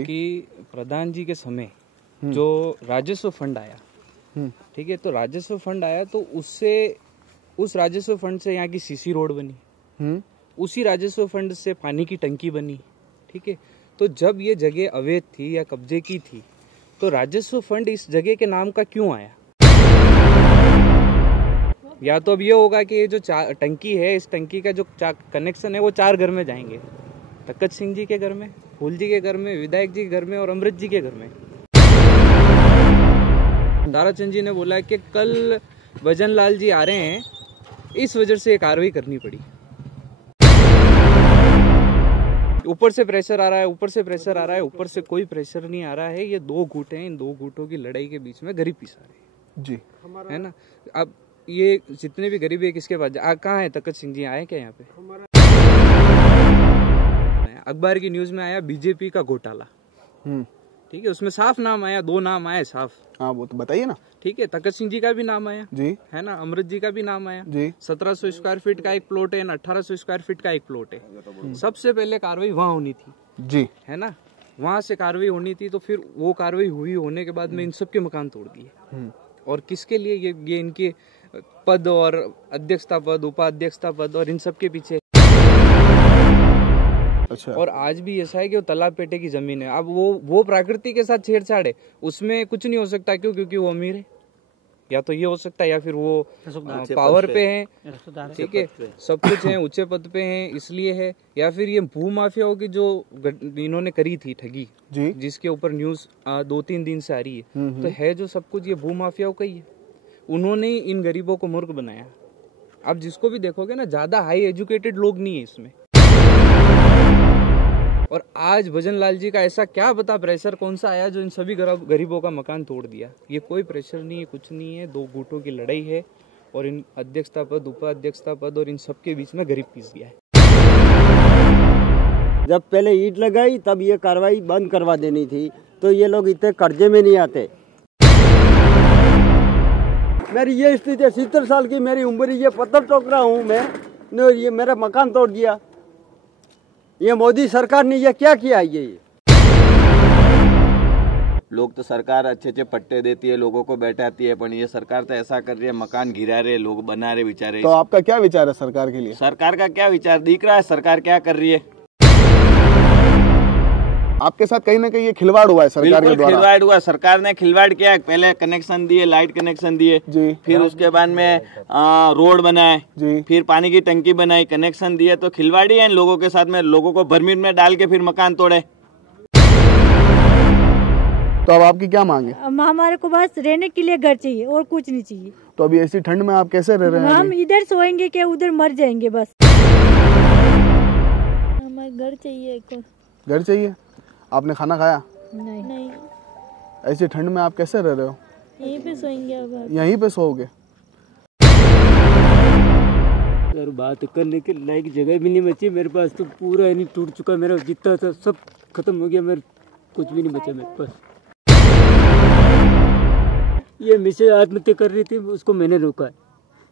कि प्रधान जी के समय जो राजस्व फंड आया, ठीक है, तो राजस्व फंड आया तो उससे, उस राजस्व फंड से यहाँ की सीसी रोड बनी, उसी राजस्व फंड से पानी की टंकी बनी, ठीक है। तो जब ये जगह अवैध थी या कब्जे की थी तो राजस्व फंड इस जगह के नाम का क्यों आया? या तो अब ये होगा कि ये जो टंकी है, इस टंकी का जो कनेक्शन है वो 4 घर में जाएंगे, तखत सिंह जी के घर में, फूल जी के घर में, विधायक जी के घर में और अमृत जी के घर में। दाराचंद जी ने बोला कि कल भजन लाल जी आ रहे हैं, इस वजह से कार्रवाई करनी पड़ी। ऊपर से प्रेशर आ रहा है, ऊपर से प्रेशर आ रहा है, ऊपर से कोई प्रेशर नहीं आ रहा है। ये 2 गुट हैं, इन 2 गुटों की लड़ाई के बीच में गरीब पिसा रहे जी, है ना। अब ये जितने भी गरीब है किसके पास, कहाँ है तखत सिंह जी, आए क्या यहाँ पे? अखबार की न्यूज में आया बीजेपी का घोटाला, ठीक है, उसमें साफ नाम आया, 2 नाम आए साफ। हाँ वो तो बताइए ना। ठीक है, तखत सिंह जी का भी नाम आया जी, है ना, अमृत जी का भी नाम आया जी। 1700 स्क्वायर फीट का एक प्लॉट है, 1800 स्क्वायर फीट का एक प्लॉट है। सबसे पहले कार्रवाई वहाँ होनी थी जी, है ना, वहाँ से कार्रवाई होनी थी। तो फिर वो कार्रवाई हुई, होने के बाद में इन सब के मकान तोड़ दिए। और किसके लिए? ये इनके पद और अध्यक्षता पद, उपाध्यक्षता पद और इन सब के पीछे। अच्छा। और आज भी ऐसा है कि वो तालाब पेटे की जमीन है। अब वो प्रकृति के साथ छेड़छाड़ है, उसमें कुछ नहीं हो सकता। क्यों? क्योंकि वो अमीर है, या तो ये हो सकता है, या फिर वो पावर पे है, ठीक है, सब कुछ है, ऊंचे पद पे हैं इसलिए है, या फिर ये भू माफियाओं की जो इन्होंने करी थी ठगी जी, जिसके ऊपर न्यूज 2-3 दिन से आ रही है, तो है जो सब कुछ ये भू माफियाओं का ही है। उन्होंने ही इन गरीबों को मूर्ख बनाया। अब जिसको भी देखोगे ना, ज्यादा हाई एजुकेटेड लोग नहीं है इसमें। और आज भजन लाल जी का ऐसा क्या बता प्रेशर कौन सा आया जो इन सभी गरीबों का मकान तोड़ दिया? ये कोई प्रेशर नहीं है, कुछ नहीं है, 2 गुटों की लड़ाई है और इन अध्यक्षता पद, उपाध्यक्षता पद और इन सबके बीच में गरीब पीस गया है। जब पहले ईंट लगाई तब ये कार्रवाई बंद करवा देनी थी, तो ये लोग इतने कर्जे में नहीं आते। मेरी ये स्थिति है, 70 साल की मेरी उम्र, ये पत्थर ठोक रहा हूँ मैं, ये मेरा मकान तोड़ दिया। ये मोदी सरकार ने ये क्या किया? ये लोग तो सरकार अच्छे पट्टे देती है, लोगों को बैठाती है, पर ये सरकार तो ऐसा कर रही है, मकान गिरा रहे, लोग बना रहे बेचारे। तो आपका क्या विचार है सरकार के लिए? सरकार का क्या विचार दिख रहा है, सरकार क्या कर रही है? आपके साथ कहीं ना कहीं ये खिलवाड़ हुआ है सरकार के द्वारा। खिलवाड़ हुआ, सरकार ने खिलवाड़ किया। पहले कनेक्शन दिए, लाइट कनेक्शन दिए जी, फिर उसके बाद में रोड बनाए जी, फिर पानी की टंकी बनाई, कनेक्शन दिए, तो खिलवाड़ी है इन लोगों के साथ में। लोगों को भरमीट में डाल के फिर मकान तोड़े। तो अब आपकी क्या मांग है? हमारे को बस रहने के लिए घर चाहिए और कुछ नहीं चाहिए। तो अभी ऐसी ठंड में आप कैसे रह रहे हैं? हम इधर सोएंगे क्या उधर मर जाएंगे बस। हमारे घर चाहिए। घर चाहिए? आपने खाना खाया? नहीं। ऐसी ठंड में आप कैसे रह रहे हो? यहीं पे सोएंगे। अब यहीं पे सोओगे? यार बात करने के लायक जगह भी नहीं बची मेरे पास, तो पूरा नहीं टूट चुका मेरा, जितना था सब खत्म हो गया, मेरे कुछ भी नहीं बचा मेरे पास। ये मिसे आत्महत्या कर रही थी, उसको मैंने रोका है।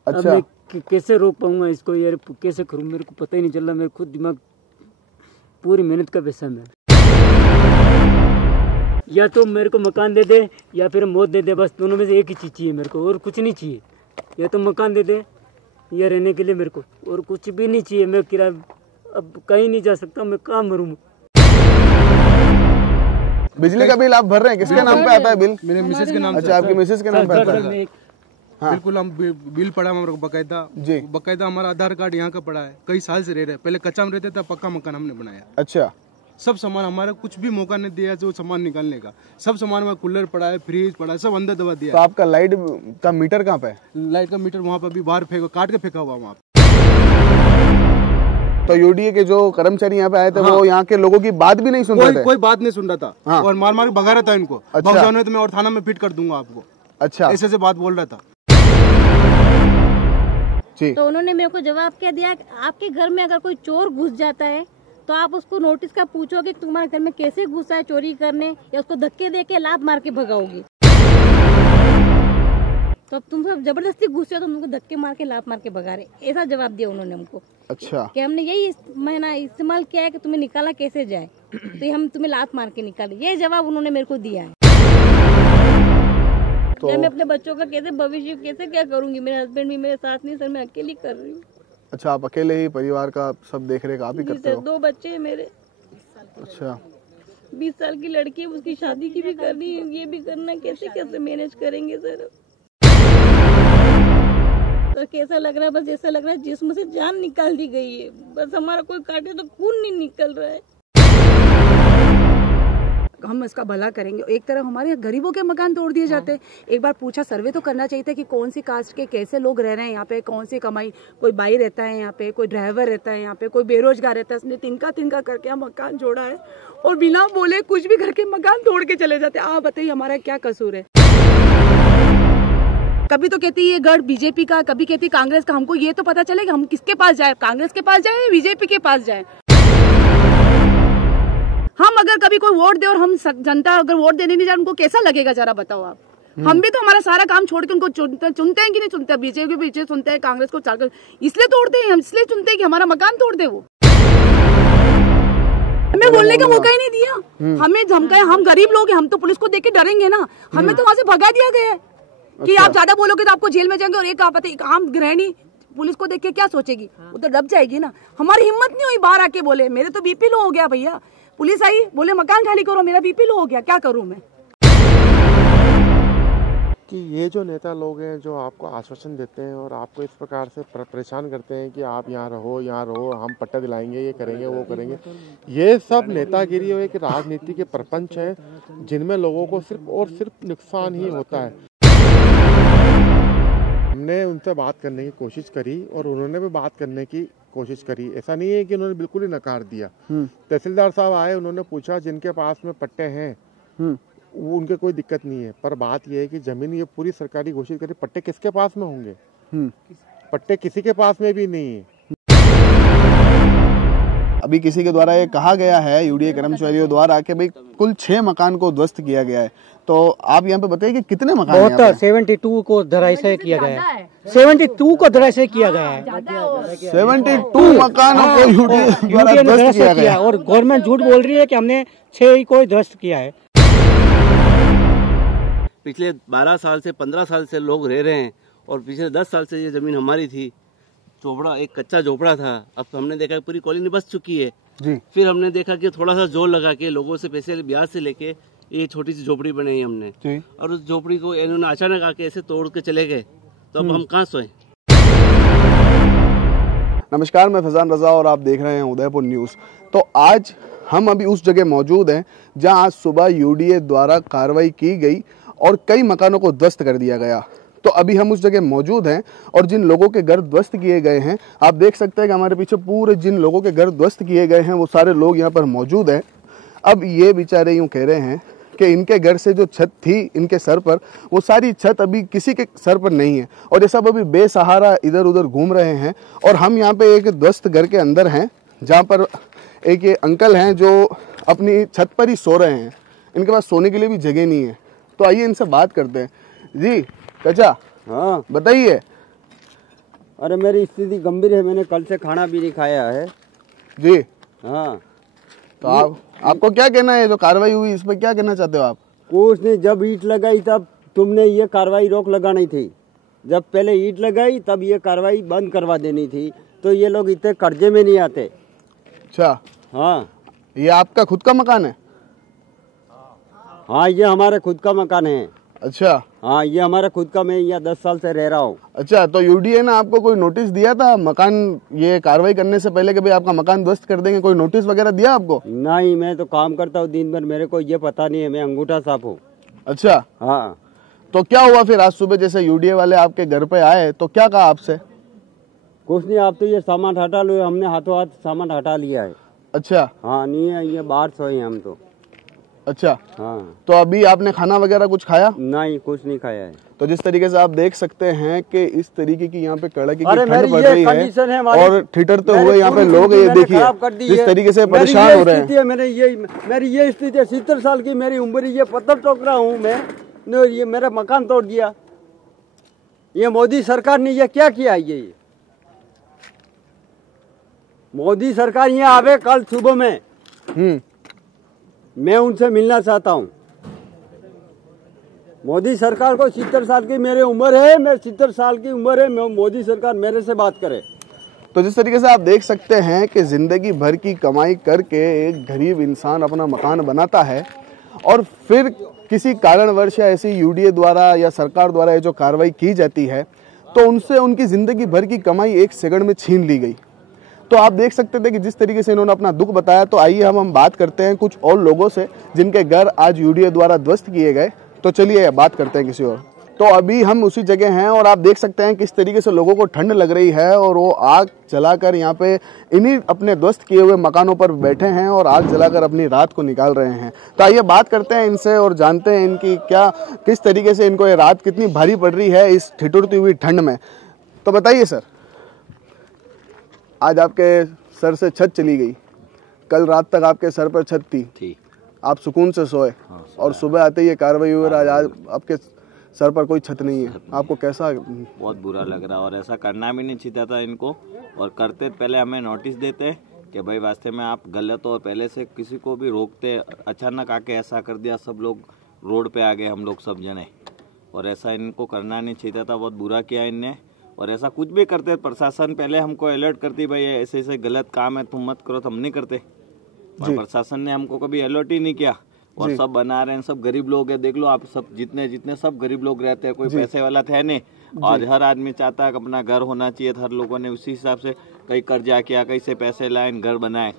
अच्छा। अब मैं कैसे रोक पाऊंगा इसको यार, कैसे करूं? मेरे को पता ही नहीं चल रहा, मेरे खुद दिमाग, पूरी मेहनत का पैसा मैं। या तो मेरे को मकान दे दे या फिर मौत दे दे, बस दोनों में से एक ही चीज चाहिए मेरे को, और कुछ नहीं चाहिए। या तो मकान दे दे या रहने के लिए मेरे को, और कुछ भी नहीं चाहिए। मैं किराया, अब कहीं नहीं जा सकता, मैं कहाँ मरूं? बिजली का बिल आप भर रहे हैं, किसके नाम पे आता है बिल? मेरे मिसेज के नाम। अच्छा, आपकी मिसेज के नाम पे आता है? हाँ। बिल्कुल, हम बिल पड़ा हमारे को बकायदा जी, बकायदा हमारा आधार कार्ड यहाँ का पड़ा है, कई साल से रह रहे हैं। पहले कच्चा में रहते थे, पक्का मकान हमने बनाया। अच्छा। सब सामान हमारा, कुछ भी मौका नहीं दिया जो सामान निकालने का। सब सामान में कूलर पड़ा है, फ्रिज पड़ा है, सब अंदर दबा दिया। तो आपका लाइट का मीटर कहाँ पे है? लाइट का मीटर वहाँ पे भी बाहर काट के फेंका हुआ वहाँ पे। तो यूडीए के जो कर्मचारी यहाँ पे आए थे, वो यहाँ के लोगों की बात भी नहीं सुन रहे थे? कोई बात नहीं सुन रहा था। हाँ। और मार के भगा रहा था इनको। अच्छा। तो मैं और थाना में फिट कर दूंगा आपको। अच्छा। ऐसे बात बोल रहा था जी। तो उन्होंने मेरे को जवाब क्या दिया, आपके घर में अगर कोई चोर घुस जाता है तो आप उसको नोटिस का पूछोगे कि तुम्हारे घर में कैसे घुसा है चोरी करने, या उसको धक्के दे के लात मार के भगाओगे। तो अब तुम सब जबरदस्ती घुसे हो तो तुमको धक्के मार के लात मार के भगा रहे, ऐसा जवाब दिया उन्होंने हमको। अच्छा, कि हमने यही महीना इस्तेमाल किया है कि तुम्हें निकाला कैसे जाए, तो हम तुम्हें लात मार के निकाले, ये जवाब उन्होंने मेरे को दिया है। तो मैं अपने बच्चों का कैसे भविष्य कैसे क्या करूंगी, मेरे हस्बैंड भी मेरे साथ नहीं सर, मैं अकेली कर रही हूँ। अच्छा, आप अकेले ही परिवार का सब देख रेख आप ही करते हो? 2 बच्चे हैं मेरे। अच्छा, 20 साल की लड़की है, उसकी शादी की भी करनी है, ये भी करना, कैसे कैसे मैनेज करेंगे सर? तो कैसा लग रहा है, बस ऐसा लग रहा है जिस्म से जान निकाल दी गई है, बस हमारा कोई काटे तो खून नहीं निकल रहा है। हम इसका भला करेंगे। एक तरफ हमारे गरीबों के मकान तोड़ दिए जाते हैं। एक बार पूछा, सर्वे तो करना चाहिए था कि कौन सी कास्ट के कैसे लोग रह रहे हैं यहाँ पे, कौन सी कमाई, कोई बाई रहता है यहाँ पे, कोई ड्राइवर रहता है यहाँ पे, कोई बेरोजगार रहता है। उसने तिनका तिनका करके हम मकान जोड़ा है और बिना बोले कुछ भी करके मकान तोड़ के चले जाते हैं। आप बताइए हमारा क्या कसूर है? कभी तो कहती है गढ़ बीजेपी का, कभी कहती कांग्रेस का। हमको ये तो पता चले कि हम किसके पास जाए, कांग्रेस के पास जाए, बीजेपी के पास जाए। हम अगर कभी कोई वोट दे और हम जनता अगर वोट देने नहीं जाए, उनको कैसा लगेगा जरा बताओ आप। हम भी तो हमारा सारा काम छोड़ के उनको चुनते हैं कि नहीं चुनते? बीजेपी के पीछे सुनते हैं, कांग्रेस को चालकर इसलिए तोड़ते हैं, हम इसलिए चुनते हैं कि हमारा मकान तोड़ दे वो। हमें बोलने का मौका ही नहीं दिया, हमें धमकाया। हम गरीब लोग हैं, हम तो पुलिस को देख के डरेंगे ना। हमें तो वहां से भगा दिया गया है कि आप ज्यादा बोलोगे तो आपको जेल में जाएंगे। और एक आम गृहिणी पुलिस को देख के क्या सोचेगी? वो तो डब जाएगी ना। हमारी हिम्मत नहीं हुई बाहर आके बोले, मेरे तो बीपी लो हो गया भैया। पुलिस आई, बोले मकान खाली करो, मेरा बीपी लो हो गया, क्या करूं मैं? कि ये जो नेता लोग हैं जो आपको आश्वासन देते हैं और आपको इस प्रकार से परेशान करते हैं कि आप यहाँ रहो, हम पट्टा दिलाएंगे, ये करेंगे, वो करेंगे, ये सब नेतागिरी और एक राजनीति के प्रपंच है जिनमें लोगों को सिर्फ और सिर्फ नुकसान ही होता है। हमने उनसे बात करने की कोशिश करी और उन्होंने भी बात करने की कोशिश करी। ऐसा नहीं है कि उन्होंने बिल्कुल ही नकार दिया। तहसीलदार साहब आए, उन्होंने पूछा जिनके पास में पट्टे हैं उनके कोई दिक्कत नहीं है, पर बात यह है कि जमीन ये पूरी सरकारी घोषित करी, पट्टे किसके पास में होंगे? पट्टे किसी के पास में भी नहीं है। अभी किसी के द्वारा ये कहा गया है यूडीए कर्मचारियों द्वारा कि भाई कुल 6 मकान को ध्वस्त किया गया है। तो आप यहाँ पे बताइए कि कितने मकान हैं? 72 को धराशायी किया गया है। 72 को धराशायी किया गया है। 72 मकानों को यूडीए द्वारा ध्वस्त किया गया है और गवर्नमेंट झूठ बोल रही है कि हमने 6 को ध्वस्त किया है। पिछले 12 साल से 15 साल से लोग रह रहे हैं और पिछले 10 साल से ये जमीन हमारी थी। झोपड़ा, एक कच्चा झोपड़ा था, अब तो हमने देखा पूरी कॉलोनी बस चुकी है जी। फिर हमने देखा कि थोड़ा सा जोर लगा के लोगों से पैसे ब्याज से लेके ये छोटी सी झोपड़ी बनाई हमने जी। और उस झोपड़ी को इन्होंने अचानक आके ऐसे तोड़ के चले गए, तो अब हम कहाँ सोएं? नमस्कार, मैं फैजान रजा और आप देख रहे हैं उदयपुर न्यूज़। तो आज हम अभी उस जगह मौजूद हैं जहां आज सुबह यूडीए द्वारा कार्रवाई की गई और कई मकानों को ध्वस्त कर दिया गया। तो अभी हम उस जगह मौजूद हैं और जिन लोगों के घर ध्वस्त किए गए हैं, आप देख सकते हैं कि हमारे पीछे पूरे जिन लोगों के घर ध्वस्त किए गए हैं वो सारे लोग यहाँ पर मौजूद हैं। अब ये बेचारे यूँ कह रहे हैं कि इनके घर से जो छत थी इनके सर पर, वो सारी छत अभी किसी के सर पर नहीं है और ये सब अभी बेसहारा इधर उधर घूम रहे हैं। और हम यहाँ पे एक ध्वस्त घर के अंदर हैं जहाँ पर एक ये अंकल हैं जो अपनी छत पर ही सो रहे हैं, इनके पास सोने के लिए भी जगह नहीं है। तो आइए इनसे बात करते हैं। जी कचा, हाँ बताइए। अरे मेरी स्थिति गंभीर है, मैंने कल से खाना भी नहीं खाया है जी। हाँ, तो आपको क्या कहना है, जो कार्रवाई हुई इस पर क्या कहना चाहते हो आप? कुछ नहीं, जब ईंट लगाई तब तुमने ये कार्रवाई रोक लगानी थी। जब पहले ईंट लगाई तब ये कार्रवाई बंद करवा देनी थी, तो ये लोग इतने कर्जे में नहीं आते। अच्छा, हाँ। ये आपका खुद का मकान है? हाँ, ये हमारा खुद का मकान है। अच्छा, हाँ, ये हमारा खुद का, मैं यहाँ 10 साल से रह रहा हूँ। अच्छा, तो यूडीए ने आपको कोई नोटिस दिया था मकान ये कार्रवाई करने से पहले कि भाई आपका मकान ध्वस्त कर देंगे, कोई नोटिस वगैरह दिया आपको? नहीं, मैं तो काम करता हूँ दिन भर, मेरे को ये पता नहीं है, मैं अंगूठा साफ हूँ। अच्छा, हाँ। तो क्या हुआ फिर आज सुबह जैसे यूडीए वाले आपके घर पे आए तो क्या कहा आपसे? कुछ नहीं, आप तो ये सामान हटा लो, हमने हाथों हाथ सामान हटा लिया है। अच्छा, हाँ, नहीं है, ये बाहर सोए हम तो। अच्छा, हाँ। तो अभी आपने खाना वगैरह कुछ खाया? नहीं, कुछ नहीं खाया है। तो जिस तरीके से आप देख सकते हैं कि इस तरीके की यहाँ पे कड़ाके की ठंड पड़ रही है और ठिठुरते हुए यहाँ पे लोग, ये देखिए जिस तरीके से परेशान हो रहे हैं। मेरी ये स्थिति है, 70 साल की मेरी उम्र, ये पत्थर ठोक रहा हूँ मैं, ये मेरा मकान तोड़ दिया। ये मोदी सरकार ने ये क्या किया? ये मोदी सरकार यहाँ आवे कल सुबह में, मैं उनसे मिलना चाहता हूँ। मोदी सरकार को 70 साल की मेरी उम्र है, मैं 70 साल की उम्र है, मोदी सरकार मेरे से बात करे। तो जिस तरीके से आप देख सकते हैं कि ज़िंदगी भर की कमाई करके एक गरीब इंसान अपना मकान बनाता है और फिर किसी कारणवश या ऐसी यूडीए द्वारा या सरकार द्वारा ये जो कार्रवाई की जाती है तो उनसे उनकी ज़िंदगी भर की कमाई 1 सेकंड में छीन ली गई। तो आप देख सकते थे कि जिस तरीके से इन्होंने अपना दुख बताया। तो आइए हम बात करते हैं कुछ और लोगों से जिनके घर आज यूडीए द्वारा ध्वस्त किए गए। तो चलिए बात करते हैं किसी और। तो अभी हम उसी जगह हैं और आप देख सकते हैं किस तरीके से लोगों को ठंड लग रही है और वो आग जलाकर यहाँ पे इन्हीं अपने ध्वस्त किए हुए मकानों पर बैठे हैं और आग जलाकर अपनी रात को निकाल रहे हैं। तो आइए बात करते हैं इनसे और जानते हैं इनकी किस तरीके से इनको ये रात कितनी भारी पड़ रही है इस ठिठुरती हुई ठंड में। तो बताइए सर, आज आपके सर से छत चली गई, कल रात तक आपके सर पर छत थी, आप सुकून से सोए और सुबह आते ही ये कार्रवाई हुई और आज आपके सर पर कोई छत नहीं है, आपको कैसा? बहुत बुरा लग रहा है और ऐसा करना भी नहीं चाहिए था इनको। और करते पहले हमें नोटिस देते कि भाई वास्ते में आप गलत हो, पहले से किसी को भी रोकते। अचानक आके ऐसा कर दिया, सब लोग रोड पे आ गए, हम लोग सब जने। और ऐसा इनको करना नहीं चाहिए था, बहुत बुरा किया इनने। और ऐसा कुछ भी करते प्रशासन पहले हमको अलर्ट करती, भाई ऐसे ऐसे गलत काम है तुम मत करो, तो हम नहीं करते। और प्रशासन ने हमको कभी अलर्ट ही नहीं किया। और सब बना रहे हैं, सब गरीब लोग हैं, देख लो आप, सब जितने सब गरीब लोग रहते हैं, कोई पैसे वाला थे नहीं। और हर आदमी चाहता है कि अपना घर होना चाहिए। हर लोगों ने उसी हिसाब से कई कर्जा किया, कई से पैसे लाए, घर बनाए।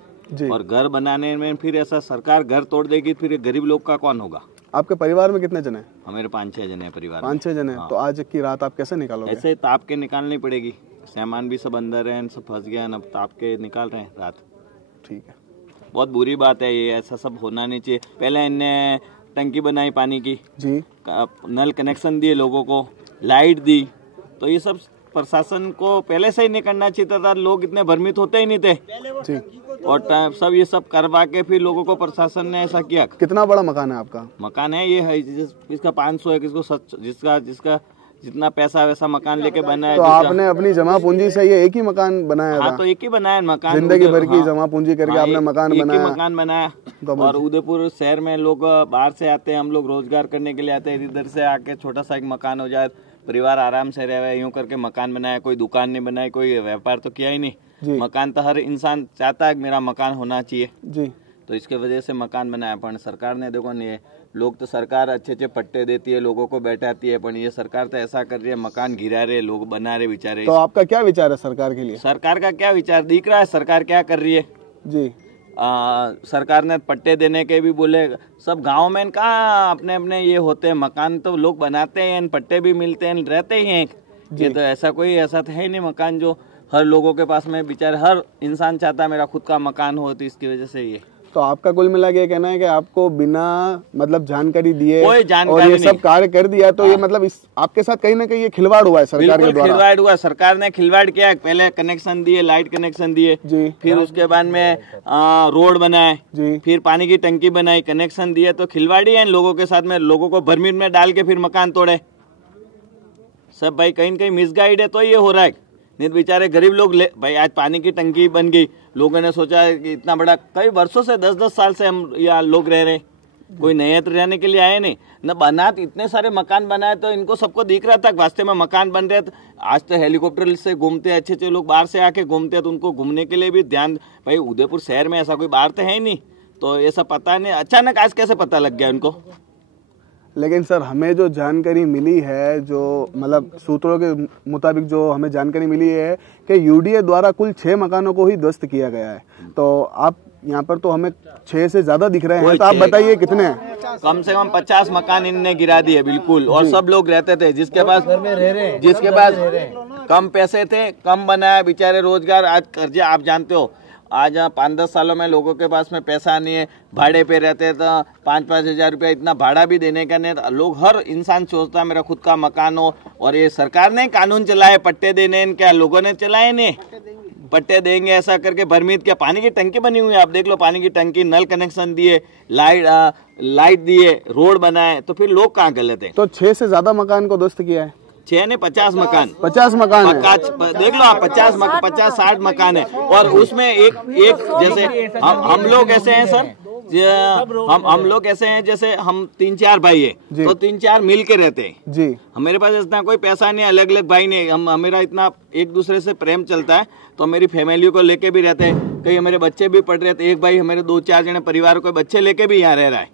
और घर बनाने में फिर ऐसा सरकार घर तोड़ देगी, फिर गरीब लोग का कौन होगा? आपके परिवार में कितने जने? हमारे 5-6 जने परिवार। 5-6 जने। तो आज की रात आप कैसे निकालोगे? ऐसे ताप के निकालनी पड़ेगी, सामान भी सब अंदर है, सब फंस गया, अब ताप के निकाल रहे हैं रात। ठीक है, बहुत बुरी बात है ये, ऐसा सब होना नहीं चाहिए। पहले इनने टंकी बनाई पानी की जी, नल कनेक्शन दिए लोगों को, लाइट दी। तो ये सब प्रशासन को पहले से ही नहीं करना चाहिए था, लोग इतने भ्रमित होते ही नहीं थे जी। और सब ये सब करवा के फिर लोगों को प्रशासन ने ऐसा किया। कितना बड़ा मकान है आपका? मकान है ये है, इसका 500 है, किसको जिसका जितना पैसा वैसा मकान लेके बनाया। तो आपने अपनी जमा पूंजी से ये एक ही मकान बनाया था? हाँ, तो एक ही बनाया मकान, जिंदगी भर की जमा पूंजी करके आपने मकान बनाया? मकान बनाया। और उदयपुर शहर में लोग बाहर से आते हैं, हम लोग रोजगार करने के लिए आते हैं, इधर से आके छोटा सा एक मकान हो जाए, परिवार आराम से रहे, यूं करके मकान बनाया। कोई दुकान नहीं बनाई, कोई व्यापार तो किया ही नहीं। मकान तो हर इंसान चाहता है मेरा मकान होना चाहिए जी। तो इसके वजह से मकान बनाया। पर सरकार ने देखो नहीं, लोग तो सरकार अच्छे पट्टे देती है, लोगों को बैठाती है, पर ये सरकार तो ऐसा कर रही है, मकान गिरा रहे, लोग बना रहे बेचारे। तो आपका क्या विचार है सरकार के लिए? सरकार का क्या विचार दिख रहा है, सरकार क्या कर रही है जी। सरकार ने पट्टे देने के भी बोले, सब गांव में कहाँ अपने अपने ये होते हैं मकान, तो लोग बनाते हैं, पट्टे भी मिलते हैं, रहते ही हैं। ये तो ऐसा कोई ऐसा तो है नहीं मकान जो हर लोगों के पास में, बेचारे हर इंसान चाहता है मेरा खुद का मकान हो। तो इसकी वजह से ये तो आपका कुल मिला के कहना है कि आपको बिना मतलब जानकारी दिए कोई जानकारी और ये सब कार्य कर दिया, तो ये मतलब इस आपके साथ कहीं ना कहीं ये खिलवाड़ हुआ है सरकार के द्वारा? खिलवाड़ हुआ, सरकार ने खिलवाड़ किया। पहले कनेक्शन दिए, लाइट कनेक्शन दिए जी, फिर उसके बाद में रोड बनाए जी, फिर पानी की टंकी बनाई, कनेक्शन दिए। तो खिलवाड़ी है लोगों के साथ में, लोगों को भ्रमित में डाल के फिर मकान तोड़े सब। भाई कहीं कहीं मिसगाइड है तो ये हो रहा है, नहीं बेचारे गरीब लोग भाई आज पानी की टंकी बन गई, लोगों ने सोचा कि इतना बड़ा, कई वर्षों से 10-10 साल से हम यहाँ लोग रह रहे, कोई नए तो रहने के लिए आए नहीं न बना। इतने सारे मकान बनाए तो इनको सबको दिख रहा था वास्ते में मकान बन रहे। आज तो हेलीकॉप्टर से घूमते, अच्छे लोग बाहर से आके घूमते हैं, तो उनको घूमने के लिए भी ध्यान। भाई उदयपुर शहर में ऐसा कोई बाहर तो है ही नहीं, तो ये सब पता नहीं, अचानक आज कैसे पता लग गया इनको? लेकिन सर हमें जो जानकारी मिली है, जो मतलब सूत्रों के मुताबिक जो हमें जानकारी मिली है कि यूडीए द्वारा कुल 6 मकानों को ही ध्वस्त किया गया है। तो आप यहाँ पर तो हमें 6 से ज्यादा दिख रहे हैं, तो आप बताइए कितने हैं? कम से कम 50 मकान इनने गिरा दिए बिल्कुल। और सब लोग रहते थे, जिसके पास कम पैसे थे, कम बनाया, बेचारे रोजगार। आज कर्जे आप जानते हो, आज 5-10 सालों में लोगों के पास में पैसा नहीं है, भाड़े पे रहते तो 5-5 हज़ार रुपया, इतना भाड़ा भी देने का नहीं। लोग हर इंसान सोचता है मेरा खुद का मकान हो। और ये सरकार ने कानून चलाए पट्टे देने, क्या लोगों ने चलाए नहीं? पट्टे देंगे ऐसा करके भरमीत क्या। पानी की टंकी बनी हुई है, आप देख लो, पानी की टंकी, नल कनेक्शन दिए, लाइट दिए, रोड बनाए, तो फिर लोग कहाँ गलत है? तो 6 से ज्यादा मकान को ध्वस्त किया है। 6 नहीं 50 मकान, 50 मकान है। देख लो आप, 50-60 मकान है। और उसमें एक जैसे हम लोग ऐसे हैं सर, हम लोग ऐसे हैं जैसे हम 3-4 भाई है, तो 3-4 मिल के रहते हैं जी। मेरे पास इतना कोई पैसा नहीं, अलग अलग भाई नहीं, मेरा इतना एक दूसरे से प्रेम चलता है, तो मेरी फैमिली को लेके भी रहते हैं। कई हमारे बच्चे भी पढ़ रहे थे, एक भाई हमारे 2-4 जने परिवार को बच्चे लेके भी यहाँ रह रहा है।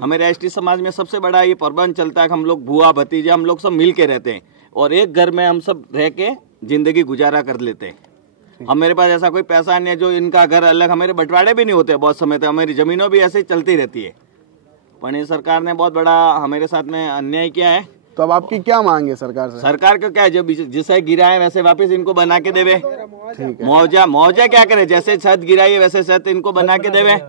हमारे एसटी समाज में सबसे बड़ा ये प्रबंध चलता है कि हम लोग बुआ भतीजे हम लोग सब मिल के रहते हैं और एक घर में हम सब रह के जिंदगी गुजारा कर लेते हैं। हम मेरे पास ऐसा कोई पैसा नहीं है जो इनका घर अलग, हमारे बंटवारे भी नहीं होते बहुत समय तक, हमारी जमीनों भी ऐसे ही चलती रहती है। पर सरकार ने बहुत बड़ा हमारे साथ में अन्याय किया है। तो अब आपकी क्या मांग है सरकार से? सरकार को क्या है, जो जिसे गिरा है वैसे वापस इनको बना के देवे। मुआवजा क्या करे, जैसे छत गिराई है वैसे छत इनको बना के देवे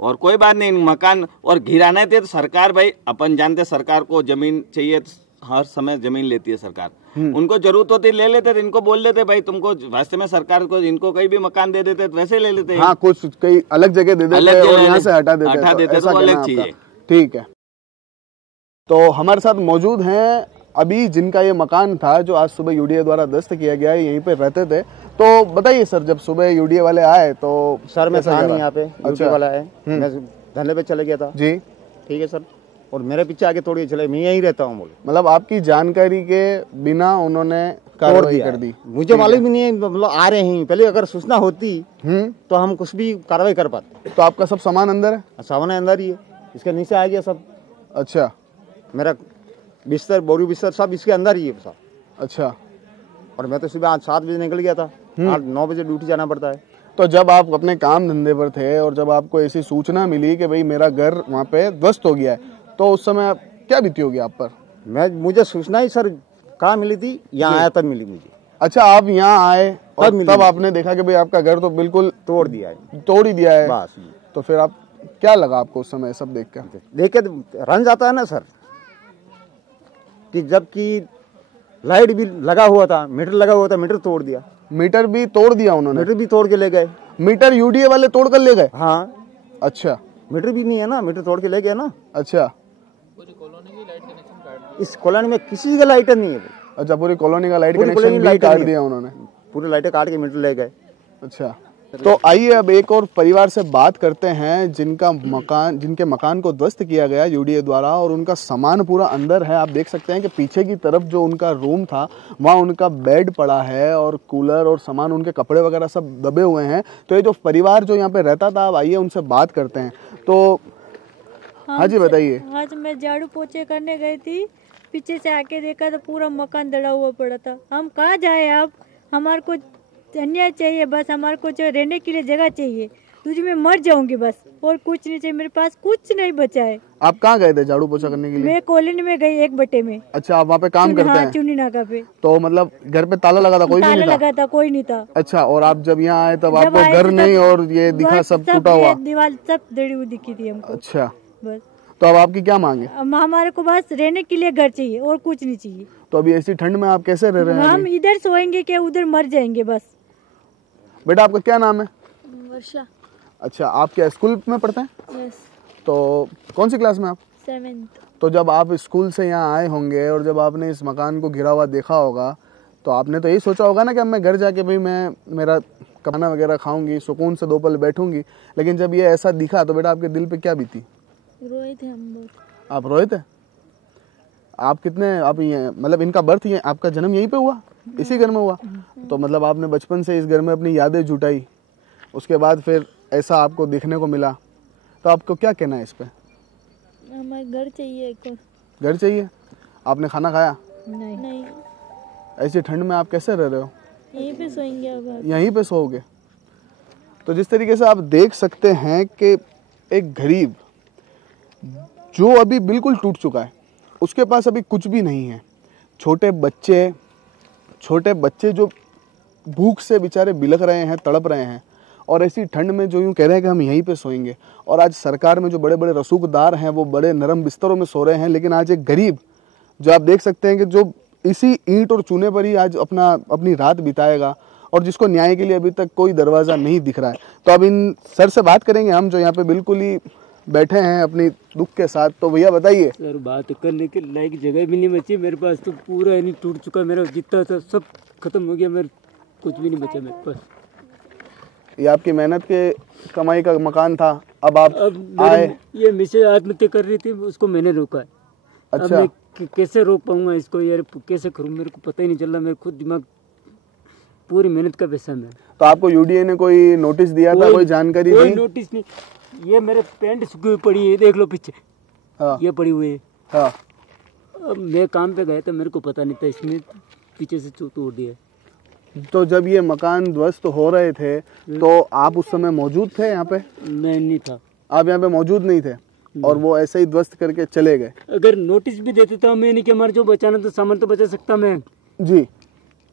और कोई बात नहीं। मकान और गिराना थे तो सरकार, भाई अपन जानते सरकार को जमीन चाहिए, हर समय जमीन लेती है सरकार, उनको जरूरत होती ले लेते, इनको बोल देते भाई तुमको वास्ते में सरकार को इनको कहीं भी मकान दे देते तो वैसे ले लेते। हाँ, कुछ कई अलग जगह दे देते और यहाँ से हटा देते तो अलग चीज है। ठीक है, तो हमारे साथ मौजूद हैं अभी जिनका ये मकान था जो आज सुबह यूडीए द्वारा ध्वस्त किया गया है, यहीं पे रहते थे। तो बताइए सर, जब सुबह यूडीए वाले आए तो सर मैं था नहीं यहाँ पे, यूडीए वाला है, मैं धंधे पे चले गया था जी। ठीक है सर, और मेरे पीछे आगे तोड़िए चले, मैं यहीं रहता हूँ। बोले मतलब आपकी जानकारी के बिना उन्होंने कार्रवाई कर दी? मुझे मालूम ही नहीं है, मतलब आ रहे हैं, पहले अगर सूचना होती तो हम कुछ भी कार्रवाई कर पाते। तो आपका सब सामान अंदर है? सामान अंदर ही है, इसके नीचे आ गया सब। अच्छा, मेरा बिस्तर, बोरी बिस्तर सब इसके अंदर ही है सब। अच्छा, और मैं तो सुबह आज 7 बजे निकल गया था, 8-9 बजे ड्यूटी जाना पड़ता है। तो जब आप अपने काम धंधे पर थे और जब आपको ऐसी सूचना मिली कि भाई मेरा घर वहाँ पे ध्वस्त हो गया है, तो उस समय क्या बीती होगी आप पर? मुझे सूचना ही सर कहाँ मिली थी, यहाँ आया तब मिली मुझे। अच्छा, आप यहाँ आए और तब आपने देखा कि भाई आपका घर तो बिल्कुल तोड़ दिया है, तोड़ ही दिया है बस। तो फिर आप क्या लगा आपको उस समय सब देख के रन जाता है ना सर, कि जबकि लाइट भी लगा हुआ था, मीटर लगा हुआ था, मीटर तोड़ दिया। मीटर भी तोड़ दिया उन्होंने? मीटर भी तोड़ के ले गए। मीटर यूडीए वाले तोड़ कर ले गए? हाँ। अच्छा, मीटर भी नहीं है ना, मीटर तोड़ के ले गए ना। अच्छा, इस कॉलोनी में किसी का लाइट नहीं है। अच्छा, पूरी कॉलोनी का लाइट कनेक्शन भी काट दिया उन्होंने? पूरी लाइटें काट के मीटर ले गए। अच्छा, तो आइए अब एक और परिवार से बात करते हैं जिनके मकान को ध्वस्त किया गया यूडीए द्वारा और उनका सामान पूरा अंदर है। आप देख सकते हैं कि पीछे की तरफ जो उनका रूम था वहाँ उनका बेड पड़ा है और कूलर और सामान, उनके कपड़े वगैरह सब दबे हुए हैं। तो ये जो परिवार जो यहाँ पे रहता था, अब आइए उनसे बात करते हैं। तो हाँ जी, बताइए। आज मैं झाड़ू पोछे करने गई थी, पीछे से आके देखा तो पूरा मकान दड़ा हुआ पड़ा था। हम कहाँ जाए अब, हमारे को अन्याय चाहिए, बस हमारे को जो रहने के लिए जगह चाहिए, तुझे मैं मर जाऊंगी बस, और कुछ नहीं चाहिए, मेरे पास कुछ नहीं बचा है। आप कहाँ गए थे झाड़ू पोछा करने के लिए? मैं कॉलोनी में गई 1 बटे में। अच्छा, आप वहाँ पे काम करते हैं? चुनी नाका पे। तो मतलब घर पे ताला लगा था? कोई नहीं था? लगा था, कोई नहीं था। अच्छा, और आप जब यहाँ आए तब आपको घर नहीं और ये दिखा सब टूटा हुआ? दीवार सब दड़ी हुई दिखी थी हमको। अच्छा, बस। तो अब आपकी क्या मांग है? हमारे को बस रहने के लिए घर चाहिए और कुछ नहीं चाहिए। तो अभी ऐसी ठंड में आप कैसे रह रहे हैं? हम इधर सोएंगे क्या उधर मर जाएंगे बस। बेटा, आपका क्या नाम है? वर्षा। अच्छा, आप क्या स्कूल में पढ़ते हैं? यस। तो कौन सी क्लास में आप? 7th। तो जब आप स्कूल से यहाँ आए होंगे और जब आपने इस मकान को घिरा हुआ देखा होगा तो आपने तो यही सोचा होगा ना कि अब मैं घर जाके भाई मैं मेरा खाना वगैरह खाऊंगी, सुकून से 2 पल बैठूंगी। लेकिन जब ये ऐसा दिखा तो बेटा आपके दिल पे क्या बीती? रोए थे हम बहुत। आप रोए थे? आप कितने, आप ये मतलब इनका बर्थ, ये आपका जन्म यहीं पे हुआ, इसी घर में हुआ? तो मतलब आपने बचपन से इस घर में अपनी यादें जुटाई, उसके बाद फिर ऐसा आपको देखने को मिला, तो आपको क्या कहना है इस पे? हमें घर चाहिए एक और। घर चाहिए? आपने खाना खाया? नहीं। ऐसी ठंड में आप कैसे रह रहे हो? यहीं पे सोएंगे अब। यहीं पे सोओगे? तो जिस तरीके से आप देख सकते हैं कि एक गरीब जो अभी बिल्कुल टूट चुका है, उसके पास अभी कुछ भी नहीं है। छोटे बच्चे जो भूख से बेचारे बिलख रहे हैं, तड़प रहे हैं, और ऐसी ठंड में जो यूँ कह रहे हैं कि हम यहीं पे सोएंगे। और आज सरकार में जो बड़े बड़े रसूखदार हैं वो बड़े नरम बिस्तरों में सो रहे हैं, लेकिन आज एक गरीब जो आप देख सकते हैं कि जो इसी ईंट और चूने पर ही आज अपनी रात बिताएगा और जिसको न्याय के लिए अभी तक कोई दरवाज़ा नहीं दिख रहा है। तो अब इन सर से बात करेंगे हम, जो यहाँ पे बिल्कुल ही बैठे हैं अपनी दुख के साथ। तो भैया बताइए। सर बात करने के लायक जगह भी नहीं बची मेरे पास, तो पूरा नहीं टूट चुका मेरा, जितना था सब खत्म हो गया, मेरे कुछ भी नहीं बचा मेरे पास। ये आपकी मेहनत के कमाई का मकान था, अब आप आए। ये मिसेज आत्महत्या कर रही थी, उसको मैंने रोका है। अच्छा। अब मैं कैसे रोक पाऊंगा इसको यार, कैसे करूं, मेरे को पता ही नहीं चल रहा, मेरे खुद दिमाग, पूरी मेहनत का पैसा मैं। तो आपको यूडीए ने कोई नोटिस दिया था, कोई जानकारी दी? कोई नोटिस नहीं। ये मेरे पैंट सूखी हुई पड़ी है, देख लो पीछे। हाँ। ये पड़ी हुई है। हाँ। अब मैं काम पे गया था, मेरे को पता नहीं था, इसने पीछे से तोड़ दिया। तो जब ये मकान ध्वस्त हो रहे थे तो आप उस समय मौजूद थे यहाँ पे? मैं नहीं था। आप यहाँ पे मौजूद नहीं थे और वो ऐसे ही ध्वस्त करके चले गए? अगर नोटिस भी देते तो मैं नहीं कि हमारे जो बचाना तो सामान तो बचा सकता मैं जी,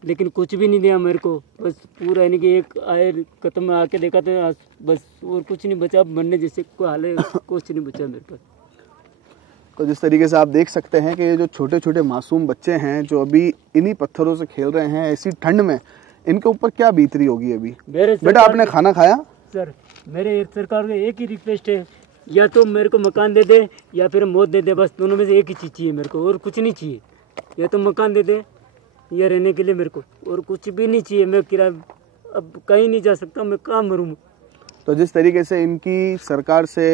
लेकिन कुछ भी नहीं दिया मेरे को। बस पूरा यानी कि एक आए खत्म में आके देखा था बस, और कुछ नहीं बचा, मरने जैसे कोई हाल है, कुछ नहीं बचा मेरे पास। तो जिस तरीके से आप देख सकते हैं कि ये जो छोटे छोटे मासूम बच्चे हैं जो अभी इन्हीं पत्थरों से खेल रहे हैं ऐसी ठंड में, इनके ऊपर क्या बीत रही होगी अभी? बेटा आपने खाना खाया? सर मेरे सरकार को एक ही रिक्वेस्ट है, या तो मेरे को मकान दे दे या फिर मौत दे दे, बस दोनों में से एक ही चीज़ चाहिए मेरे को, और कुछ नहीं चाहिए। या तो मकान दे दे या रहने के लिए मेरे को, और कुछ भी नहीं चाहिए। मैं किराया अब कहीं नहीं जा सकता, मैं कहाँ मरूँ। तो जिस तरीके से इनकी सरकार से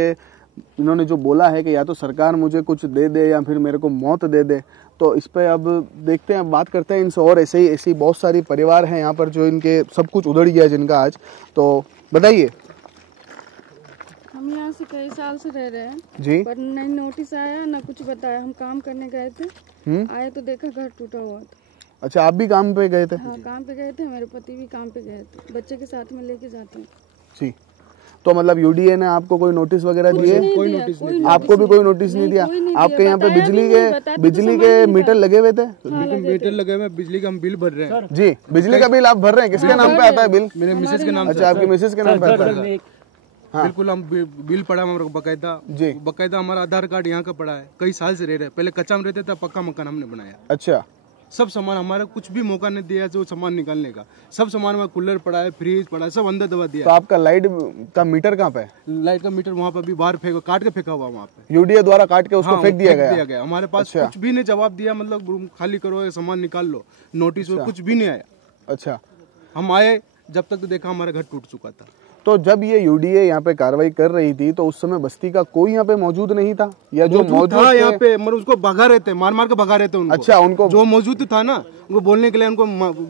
इन्होंने जो बोला है कि या तो सरकार मुझे कुछ दे दे या फिर मेरे को मौत दे दे, तो इस पे अब देखते हैं, बात करते हैं इनसे। और ऐसी बहुत सारी परिवार हैं यहाँ पर जो इनके सब कुछ उधड़ गया जिनका आज। तो बताइए। हम यहाँ से कई साल से रह रहे हैं जी, पर न नोटिस आया न कुछ बताया। हम काम करने गए थे, आए तो देखा घर टूटा हुआ था। अच्छा, आप भी काम पे गए थे? हाँ काम पे गए थे, मेरे पति भी काम पे गए थे, बच्चे के साथ में लेके जाते हैं। जी, तो मतलब यूडीए ने आपको कोई नोटिस वगैरह दिए? कोई नोटिस नहीं। आपको भी कोई नोटिस नहीं दिया? आपके यहाँ पे बिजली के मीटर लगे हुए थे? मीटर लगे हुए, बिजली का हम बिल भर रहे हैं। जी, बिजली का बिल आप भर रहे हैं, किसके नाम पे आता है बिल? मेरे मिसेज के नाम। अच्छा, आपकी मिसेज के नाम पे आता है? हाँ। बिल्कुल, हम बिल पड़ा हमारे बकायदा। जी, बकायदा हमारा आधार कार्ड यहाँ का पड़ा है, कई साल से रह रहे हैं। पहले कच्चा में रहते थे, पक्का मकान हमने बनाया। अच्छा। सब सामान हमारा, कुछ भी मौका नहीं दिया जो सामान निकालने का। सब सामान में कूलर पड़ा है, फ्रिज पड़ा है, सब अंदर दबा दिया। तो आपका लाइट का मीटर कहाँ पे है? लाइट का मीटर वहाँ पे भी बाहर काट के फेंका हुआ वहाँ पे। यूडीए द्वारा काट के उसको हाँ, फेंक दिया गया। हमारे पास कुछ भी नहीं जवाब दिया, मतलब रूम खाली करो, सामान निकाल लो, नोटिस कुछ भी नहीं आया। अच्छा, हम आए जब तक तो देखा हमारा घर टूट चुका था। तो जब ये यूडीए यहाँ पे कार्रवाई कर रही थी तो उस समय बस्ती का कोई यहाँ पे मौजूद नहीं था, या जो मौजूद था यहाँ पे मतलब उसको भगा रहे थे, मार मार के भगा रहे थे उनको। अच्छा, उनको जो मौजूद था ना उनको बोलने के लिए उनको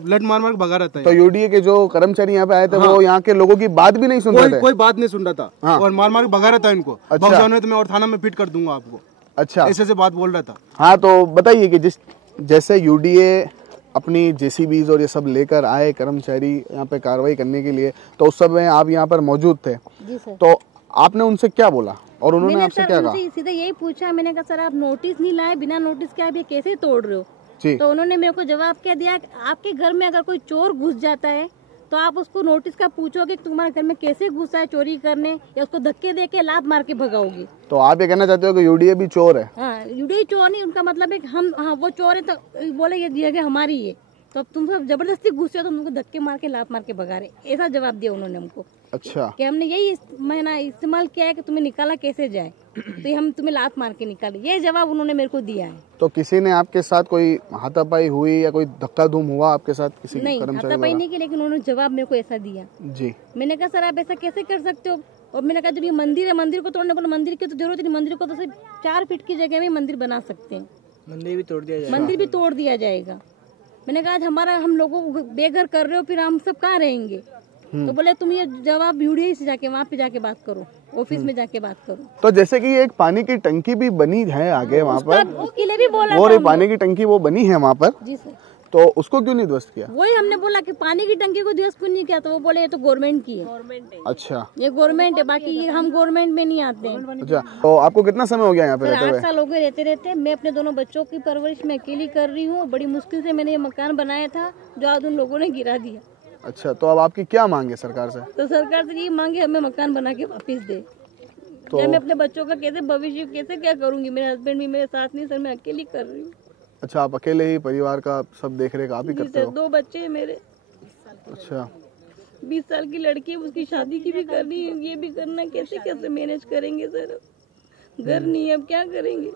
लट मार मार के भगा रहा था। तो यूडीए के जो कर्मचारी यहाँ पे आए थे वो यहाँ के लोगों की बात भी नहीं सुन रहे थे? कोई बात नहीं सुन रहा था और मार मार के भगा रहा था इनको। अच्छा, तो मैं और थाना में फिट कर दूंगा आपको। अच्छा, ऐसे बात बोल रहा था। हाँ, तो बताइए कि जैसे यूडीए अपनी जेसीबीज और ये सब लेकर आए कर्मचारी यहाँ पे कार्रवाई करने के लिए, तो उस समय आप यहाँ पर मौजूद थे। जी सर। तो आपने उनसे क्या बोला और उन्होंने आपसे क्या कहा? सीधे यही पूछा, मैंने कहा सर आप नोटिस नहीं लाए, बिना नोटिस के आप ये कैसे तोड़ रहे हो? जी। तो उन्होंने मेरे को जवाब क्या दिया, आपके घर में अगर कोई चोर घुस जाता है तो आप उसको नोटिस का पूछोगे कि तुम्हारे घर में कैसे घुसा है चोरी करने, या उसको धक्के दे के लात मार के भगाओगी। तो आप ये कहना चाहते हो कि यूडीए भी चोर है? हाँ, यूडीए चोर नहीं, उनका मतलब है कि हम, हाँ वो चोर है तो बोले ये जगह हमारी है, तो अब तुम सब जबरदस्ती घुसे हो तो तुमको धक्के मार के लात मार के भगा रहे, ऐसा जवाब दिया उन्होंने हमको। अच्छा, कि हमने यही महीना इस्तेमाल किया है कि तुम्हें निकाला कैसे जाए, तो हम तुम्हें लात मार के निकाले, ये जवाब उन्होंने मेरे को दिया है। तो किसी ने आपके साथ कोई हाथापाई हुई या कोई धक्का धूम हुआ आपके साथ? किसी नहीं, हाथापाई नहीं की, लेकिन उन्होंने जवाब मेरे को ऐसा दिया। जी, मैंने कहा सर आप ऐसा कैसे कर सकते हो? और मैंने कहा जब ये मंदिर है, मंदिर को तोड़ने, बोला मंदिर की तो जरूरत नहीं, मंदिर को तो सिर्फ 4 फीट की जगह में मंदिर बना सकते हैं, मंदिर भी तोड़ दिया जाएगा। मैंने कहा आज हम लोगों को बेघर कर रहे हो, फिर हम सब कहाँ रहेंगे? तो बोले तुम ये जवाब यूडीए से जाके वहाँ पे जाके बात करो, ऑफिस में जाके बात करो। तो जैसे कि एक पानी की टंकी भी बनी है आगे वहाँ पर, भी बोला और पानी की टंकी वो बनी है वहाँ पर। जी सर। तो उसको क्यों नहीं ध्वस्त किया? वही हमने बोला कि पानी की टंकी को ध्वस्त क्यों नहीं किया, तो वो बोले ये तो गवर्नमेंट की है। अच्छा, ये गवर्नमेंट है, बाकी ये हम गवर्नमेंट में नहीं आते हैं। अच्छा, तो आपको कितना समय हो गया यहाँ पे रहते हुए? 8 साल हो गए रहते। मैं अपने दोनों बच्चों की परवरिश मैं अकेली कर रही हूँ। बड़ी मुश्किल से मैंने ये मकान बनाया था जो आज उन लोगों ने गिरा दिया। अच्छा, तो अब आपकी क्या मांग है सरकार से? तो सरकार से ये मांगे हमें मकान बना के वापस दे। तो मैं अपने बच्चों का कैसे भविष्य कैसे क्या करूँगी? मेरे हस्बैंड भी मेरे साथ नहीं सर, मैं अकेली कर रही हूँ। अच्छा, आप अकेले ही परिवार का सब देख रेख आप ही करते हो? 2 बच्चे हैं मेरे। अच्छा, 20 साल की लड़की है, उसकी शादी की भी करनी है, ये भी करना, कैसे कैसे मैनेज करेंगे सर? घर नहीं है, अब क्या करेंगे?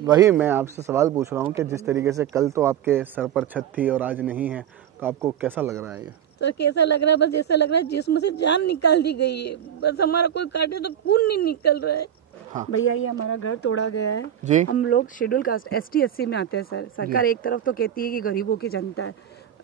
वही मैं आपसे सवाल पूछ रहा हूँ कि जिस तरीके से कल तो आपके सर पर छत थी और आज नहीं है, तो आपको कैसा लग रहा है ये? सर कैसा लग रहा है, बस ऐसा लग रहा है जिसमें से जान निकाल दी गई है। बस हमारा कोई काटे तो खून नहीं निकल रहा है। हाँ। भैया ये हमारा घर तोड़ा गया है जी। हम लोग शेड्यूल कास्ट ST SC में आते हैं सर। सरकार एक तरफ तो कहती है कि गरीबों की जनता है,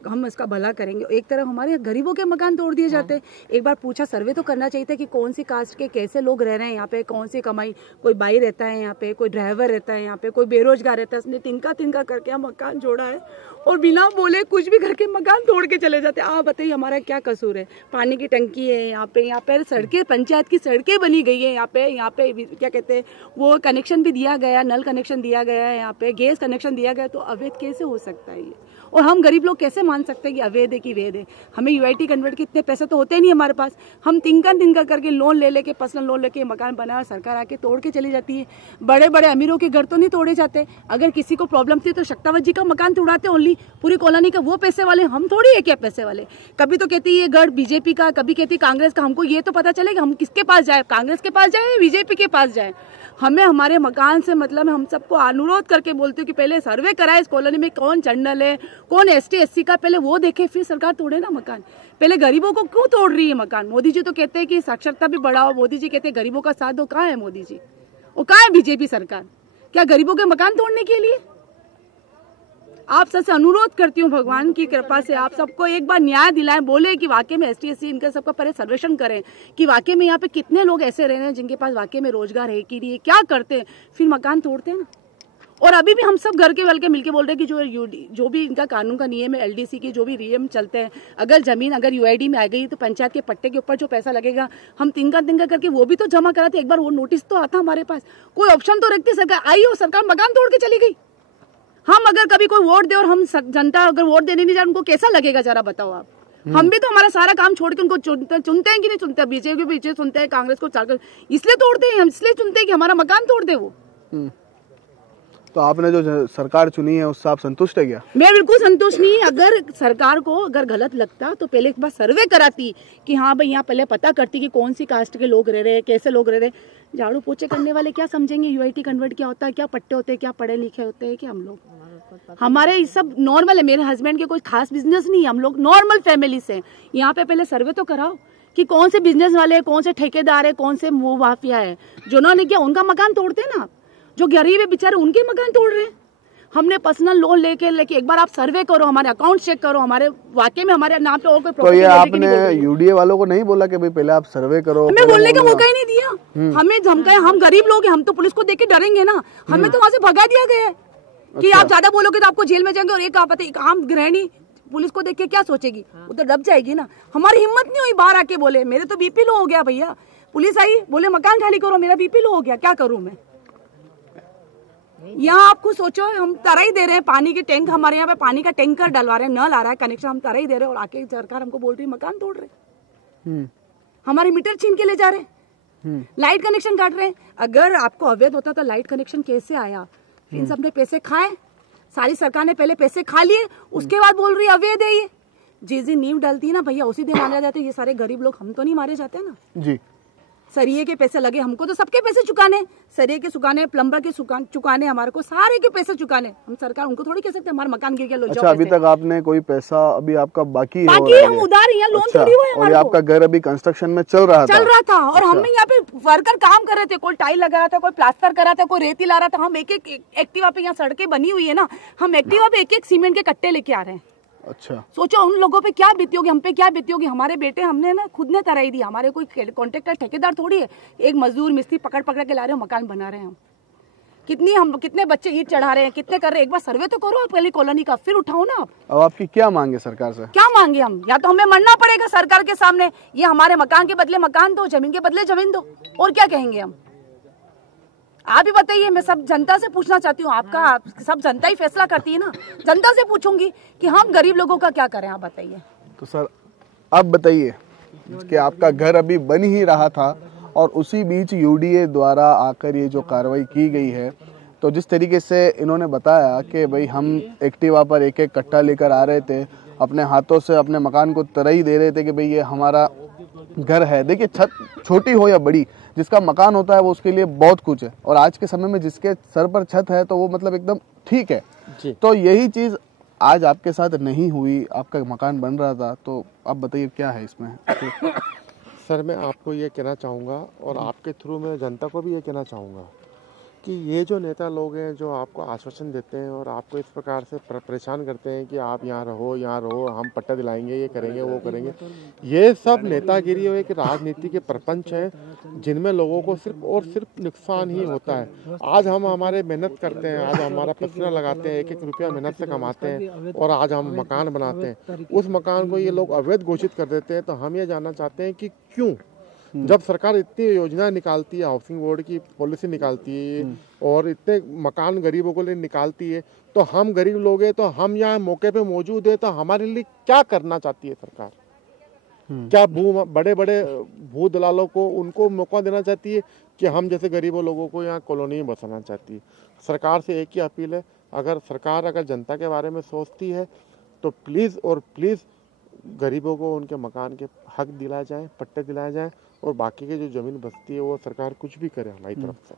हम इसका भला करेंगे, एक तरफ हमारे गरीबों के मकान तोड़ दिए जाते हैं। एक बार पूछा, सर्वे तो करना चाहिए था कि कौन सी कास्ट के कैसे लोग रह रहे हैं यहाँ पे, कौन सी कमाई, कोई बाई रहता है यहाँ पे, कोई ड्राइवर रहता है यहाँ पे, कोई बेरोजगार रहता है। उसने तिनका तिनका करके हम मकान जोड़ा है और बिना बोले कुछ भी करके मकान तोड़ के चले जाते हैं। आप बताइए हमारा क्या कसूर है? पानी की टंकी है यहाँ पे सड़कें, पंचायत की सड़कें बनी गई है यहाँ पे क्या कहते हैं वो कनेक्शन भी दिया गया, नल कनेक्शन दिया गया है यहाँ पे, गैस कनेक्शन दिया गया। तो अवैध कैसे हो सकता है ये? और हम गरीब लोग कैसे मान सकते हैं कि अवैध है कि वैध है? हमें UIT कन्वर्ट के इतने पैसे तो होते नहीं हमारे पास। हम तिनका करके लोन ले लेके, पर्सनल लोन लेके मकान बना, सरकार आके तोड़ के चली जाती है। बड़े बड़े अमीरों के घर तो नहीं तोड़े जाते। अगर किसी को प्रॉब्लम थी तो शक्तावत जी का मकान तोड़ाते ओनली, पूरी कॉलोनी का। वो पैसे वाले हम थोड़ी है क्या पैसे वाले? कभी तो कहती है ये गढ़ BJP का, कभी कहती है कांग्रेस का। हमको ये तो पता चले कि हम किसके पास जाए, कांग्रेस के पास जाए या BJP के पास जाए। हमें हमारे मकान से मतलब हम सबको अनुरोध करके बोलते हो कि पहले सर्वे कराए इस कॉलोनी में कौन जनरल है, कौन ST SC का, पहले वो देखे फिर सरकार तोड़े ना मकान। पहले गरीबों को क्यों तोड़ रही है मकान? मोदी जी तो कहते हैं कि साक्षरता भी बढ़ाओ, मोदी जी कहते हैं गरीबों का साथ दो। कहाँ है मोदी जी? वो कहाँ है BJP सरकार? क्या गरीबों के मकान तोड़ने के लिए? आप सबसे अनुरोध करती हूँ भगवान की कृपा से आप सबको एक बार न्याय दिलाएं, बोले कि वाकई में ST SC इनका सबका पहले सर्वेक्षण करें कि वाकई में यहाँ पे कितने लोग ऐसे रह रहे हैं जिनके पास वाकई में रोजगार है कि नहीं, क्या करते हैं, फिर मकान तोड़ते हैं ना। और अभी भी हम सब घर के बल के मिलके बोल रहे हैं कि जो भी इनका कानून का नियम है, LDC की जो भी नियम चलते हैं, अगर जमीन अगर UID में आ गई तो पंचायत के पट्टे के ऊपर जो पैसा लगेगा हम तिनका करके वो भी तो जमा कराते। एक बार वो नोटिस तो आता हमारे पास, कोई ऑप्शन तो रखती सरकार। आई और सरकार मकान तोड़ के चली गई। हम अगर कभी कोई वोट दे और हम जनता अगर वोट देने नहीं जाए उनको कैसा लगेगा जरा बताओ आप। हम भी तो हमारा सारा काम छोड़ के उनको चुनते हैं कि नहीं चुनते? BJP के पीछे सुनते हैं, कांग्रेस को इसलिए तोड़ते हैं, हम इसलिए चुनते हैं कि हमारा मकान तोड़ दे वो। तो आपने जो सरकार चुनी है उससे आप संतुष्ट है क्या? मैं बिल्कुल संतुष्ट नहीं। अगर सरकार को अगर गलत लगता तो पहले एक बार सर्वे कराती कि हाँ भाई यहाँ पहले पता करती कि कौन सी कास्ट के लोग रह रहे हैं, कैसे लोग रह रहे हैं। झाड़ू पोछे करने वाले क्या समझेंगे UIT कन्वर्ट क्या होता है, क्या पट्टे होते हैं, क्या पढ़े लिखे होते हैं? कि हम लोग हमारे सब नॉर्मल है। मेरे हस्बैंड के कोई खास बिजनेस नहीं है, हम लोग नॉर्मल फैमिली से। यहाँ पे पहले सर्वे तो कराओ कि कौन से बिजनेस वाले हैं, कौन से ठेकेदार है, कौन से मुंह माफिया है। जिन्होंने क्या उनका मकान तोड़ते ना, जो गरीब है बेचारे उनके मकान तोड़ रहे हैं। हमने पर्सनल लोन लेके एक बार आप सर्वे करो, हमारे अकाउंट चेक करो, हमारे वाकई में हमारे नाम पे और कोई तो ये आपने UDA वालों को नहीं बोला कि भाई पहले आप सर्वे करो? हमें बोलने का मौका ही नहीं दिया। हमें धमकाया, हम गरीब लोग हैं, हम तो पुलिस को देख के डरेंगे ना। हमें तो वहाँ से भगा दिया गया है कि आप ज्यादा बोलोगे तो आपको जेल में जाएंगे। और एक आम गृहिणी पुलिस को देख के क्या सोचेगी? वो तो दब जाएगी ना। हमारी हिम्मत नहीं हुई बाहर आके बोले मेरे तो BP लो हो गया भैया। पुलिस आई बोले मकान खाली करो, मेरा BP लो हो गया, क्या करूँ मैं? यहाँ आपको सोचो, हम तराई दे रहे हैं, पानी के टैंक हमारे यहाँ पे पानी का टैंकर डलवा रहे हैं, नल आ रहा है, कनेक्शन हम तराई दे रहे हैं और आके सरकार हमको बोल रही है मकान तोड़ रहे, हमारे मीटर छीन के ले जा रहे हैं, लाइट कनेक्शन काट रहे हैं। अगर आपको अवैध होता तो लाइट कनेक्शन कैसे आया? इन सब ने पैसे खाए, सारी सरकार ने पहले पैसे खा लिए, उसके बाद बोल रही है अवैध है ये। जिस दिन नींव डलती है ना भैया उसी दिन मारे जाते। ये सारे गरीब लोग हम तो नहीं मारे जाते ना जी। सरिये के पैसे लगे हमको तो सबके पैसे चुकाने, सरिये के चुकाने, प्लम्बर के चुकाने, हमारे को सारे के पैसे चुकाने। हम सरकार उनको थोड़ी कह सकते हमारा मकान गिर गया लो जाओ। अच्छा, अभी तक आपने कोई पैसा अभी आपका बाकी है? हम उधार यहाँ लोन थोड़ी हुए हमारे। और आपका घर अभी कंस्ट्रक्शन में चल रहा था और हम यहाँ पे वर्कर काम कर रहे थे, कोई टाइल लगा रहा था, कोई प्लास्टर कर रहा था, कोई रेती ला रहा था। हम एक एक्टिवा पे यहाँ सड़कें बनी हुई है ना, हम एक्टिवा पे एक सीमेंट के कट्टे लेके आ रहे हैं। अच्छा, सोचो उन लोगों पे क्या बीती होगी, हम पे क्या बीती होगी। हमारे बेटे हमने ना खुद ने तराई दी, हमारे कोई कॉन्ट्रैक्टर ठेकेदार थोड़ी है। एक मजदूर मिस्त्री पकड़ के ला रहे हो, मकान बना रहे हैं हम। कितने बच्चे ईंट चढ़ा रहे हैं, कितने कर रहे हैं। एक बार सर्वे तो करो आप पहले कॉलोनी का, फिर उठाओ ना आप। अब आपकी क्या मांगे सरकार से? क्या मांगे हम? या तो हमें मरना पड़ेगा सरकार के सामने, ये हमारे मकान के बदले मकान दो, जमीन के बदले जमीन दो, और क्या कहेंगे हम? आप ही बताइए। मैं सब जनता से पूछना चाहती हूँ, आपका सब जनता ही फैसला करती है ना। जनता से पूछूंगी कि हम गरीब लोगों का क्या करें, आप बताइए। तो सर आप बताइए कि आपका घर अभी बन ही रहा था और उसी बीच UDA द्वारा आकर ये जो कार्रवाई की गई है, तो जिस तरीके से इन्होंने बताया कि भाई हम एक्टिवा पर एक कट्टा लेकर आ रहे थे, अपने हाथों से अपने मकान को तराई दे रहे थे कि भाई ये हमारा घर है। देखिए छत छोटी हो या बड़ी, जिसका मकान होता है वो उसके लिए बहुत कुछ है, और आज के समय में जिसके सर पर छत है तो वो मतलब एकदम ठीक है। तो यही चीज आज आपके साथ नहीं हुई, आपका मकान बन रहा था, तो आप बताइए क्या है इसमें? सर मैं आपको ये कहना चाहूँगा और आपके थ्रू मैं जनता को भी ये कहना चाहूँगा कि ये जो नेता लोग हैं जो आपको आश्वासन देते हैं और आपको इस प्रकार से परेशान करते हैं कि आप यहाँ रहो, हम पट्टा दिलाएंगे, ये करेंगे, वो करेंगे, ये सब नेतागिरी और एक राजनीति के प्रपंच हैं जिनमें लोगों को सिर्फ और सिर्फ नुकसान ही होता है। आज हम हमारे मेहनत करते हैं, आज हमारा पसीना लगाते हैं, एक एक रुपया मेहनत से कमाते हैं और आज हम मकान बनाते हैं, उस मकान को ये लोग अवैध घोषित कर देते हैं। तो हम ये जानना चाहते हैं कि क्यों, जब सरकार इतनी योजना निकालती है, हाउसिंग बोर्ड की पॉलिसी निकालती है और इतने मकान गरीबों को लिए निकालती है, तो हम गरीब लोग हैं, तो हम यहाँ मौके पे मौजूद है, तो हमारे लिए क्या करना चाहती है सरकार? क्या बड़े बड़े भू दलालों को उनको मौका देना चाहती है कि हम जैसे गरीबों लोगों को यहाँ कॉलोनी में बसाना चाहती है? सरकार से एक ही अपील है, अगर सरकार जनता के बारे में सोचती है तो प्लीज़ और प्लीज़ गरीबों को उनके मकान के हक दिलाए जाएं, पट्टे दिलाए जाएं, और बाकी के जो जमीन बचती है वो सरकार कुछ भी करे हमारी तरफ से।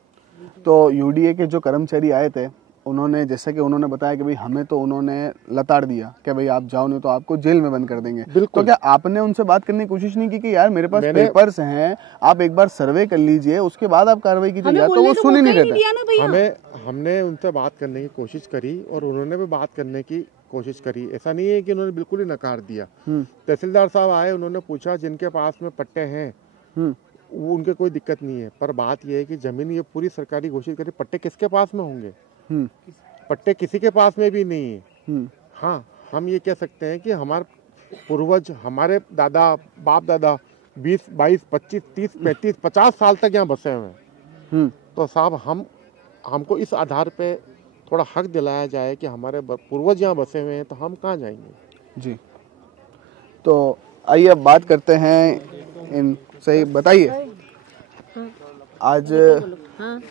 तो यूडीए के जो कर्मचारी आए थे, उन्होंने जैसे कि उन्होंने बताया कि भाई हमें तो उन्होंने लताड़ दिया कि भाई आप जाओ नहीं तो आपको जेल में बंद कर देंगे। तो क्या आपने उनसे बात करने की कोशिश नहीं की कि यार मेरे पास पेपर्स हैं, आप एक बार सर्वे कर लीजिए, उसके बाद आप कार्रवाई कीजिए? या तो वो सुन ही नहीं रहता। हमने उनसे बात करने की कोशिश करी और उन्होंने भी बात करने की कोशिश करी। ऐसा नहीं है कि उन्होंने बिल्कुल ही नकार दिया। तहसीलदार साहब आए, उन्होंने पूछा जिनके पास में पट्टे हैं वो उनके कोई दिक्कत नहीं है, पर बात यह है कि जमीन ये पूरी सरकारी घोषित करी, पट्टे किसके पास में होंगे? पट्टे किसी के पास में भी नहीं है। हाँ, हम ये कह सकते हैं कि हमारे पूर्वज, हमारे दादा बाप दादा 20, 22, 25, 30, 35, 50 साल तक यहाँ बसे हुए हैं। तो साहब हमको इस आधार पे थोड़ा हक दिलाया जाए कि हमारे पूर्वज यहाँ बसे हुए हैं, तो हम कहाँ जाएंगे? जी, तो आइए अब बात करते हैं इन सही बताइए।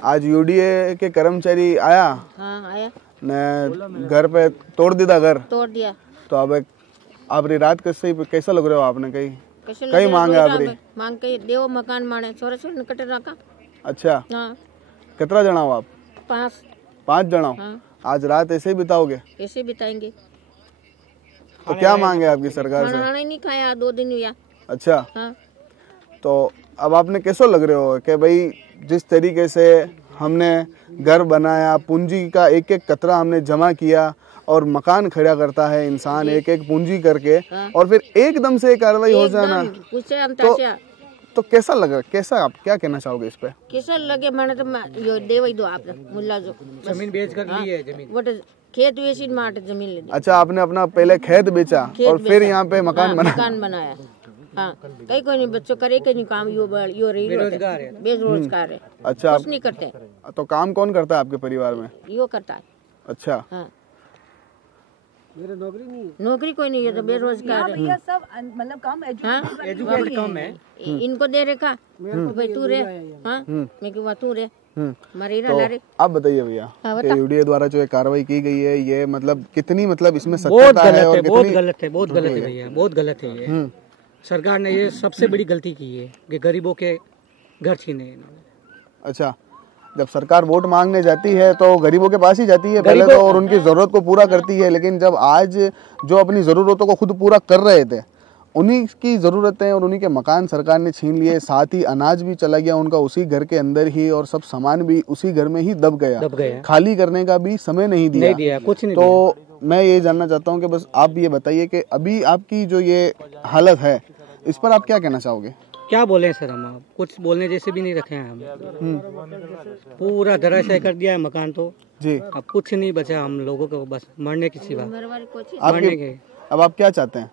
आज यूडीए के कर्मचारी आया? हाँ, आया ने घर पे तोड़ दिया। तो अब आप रात कैसा लग रहे हो आपने? कहीं मांगे आप मांग के देव मकान माने छोरा कटे रखा। अच्छा, हाँ। कितना जना हो आप? 5 जना हो। हाँ। आज रात ऐसे ही बिताओगे? ऐसे बिताएंगे। तो क्या मांगे आपकी सरकार से? खाना नहीं खाया 2 दिन हुआ। अच्छा। हाँ। तो अब आपने कैसा लग रहे हो कि भाई जिस तरीके से हमने घर बनाया, पूंजी का एक एक कतरा हमने जमा किया और मकान खड़ा करता है इंसान एक एक पूंजी करके, और फिर एकदम से कार्रवाई हो जाना, तो कैसा लग रहा? कैसा, आप क्या कहना चाहोगे इस पे? कैसा लगे? मैंने तो यो दे वही दो आप मुल्ला जो जमीन बेच कर ली है, जमीन वो खेत वेची माट जमीन ले दी। अच्छा, आपने अपना पहले खेत बेचा और फिर यहाँ पे मकान बनाया। हाँ, कहीं कोई नहीं बच्चों करे कहीं काम यो बेरोजगार है। अच्छा, कुछ नहीं करते। तो काम कौन करता है आपके परिवार में? यो करता है। अच्छा। हाँ। मेरा नौकरी कोई नहीं है, तो बेरोजगार है। सब मतलब कम एजुकेटेड कम है। इनको दे रखा भाई तू रे। हाँ, मैं क्यों तू रे तो आप बताइए भैया, यूडीए द्वारा जो कार्रवाई की गई है ये मतलब कितनी, मतलब इसमें सत्यता है और बहुत गलत है भैया, बहुत गलत है ये। सरकार ने ये सबसे बड़ी गलती की है कि गरीबों के घर छीने इन्होंने। अच्छा, जब सरकार वोट मांगने जाती है तो गरीबों के पास ही जाती है पहले तो, और उनकी जरूरत को पूरा करती है, लेकिन जब आज जो अपनी जरूरतों को खुद पूरा कर रहे थे, उन्हीं की जरूरतें और उन्हीं के मकान सरकार ने छीन लिए, साथ ही अनाज भी चला गया उनका उसी घर के अंदर ही, और सब सामान भी उसी घर में ही दब गया। खाली करने का भी समय नहीं दिया कुछ नहीं। तो मैं ये जानना चाहता हूँ कि बस आप ये बताइए कि अभी आपकी जो ये हालत है इस पर आप क्या कहना चाहोगे? क्या बोले सर, हम कुछ बोलने जैसे भी नहीं रखे हैं हम। पूरा धराशायी कर दिया है मकान तो जी, अब कुछ नहीं बचा हम लोगों को, बस मरने की सिवा मरने के। अब आप क्या चाहते हैं?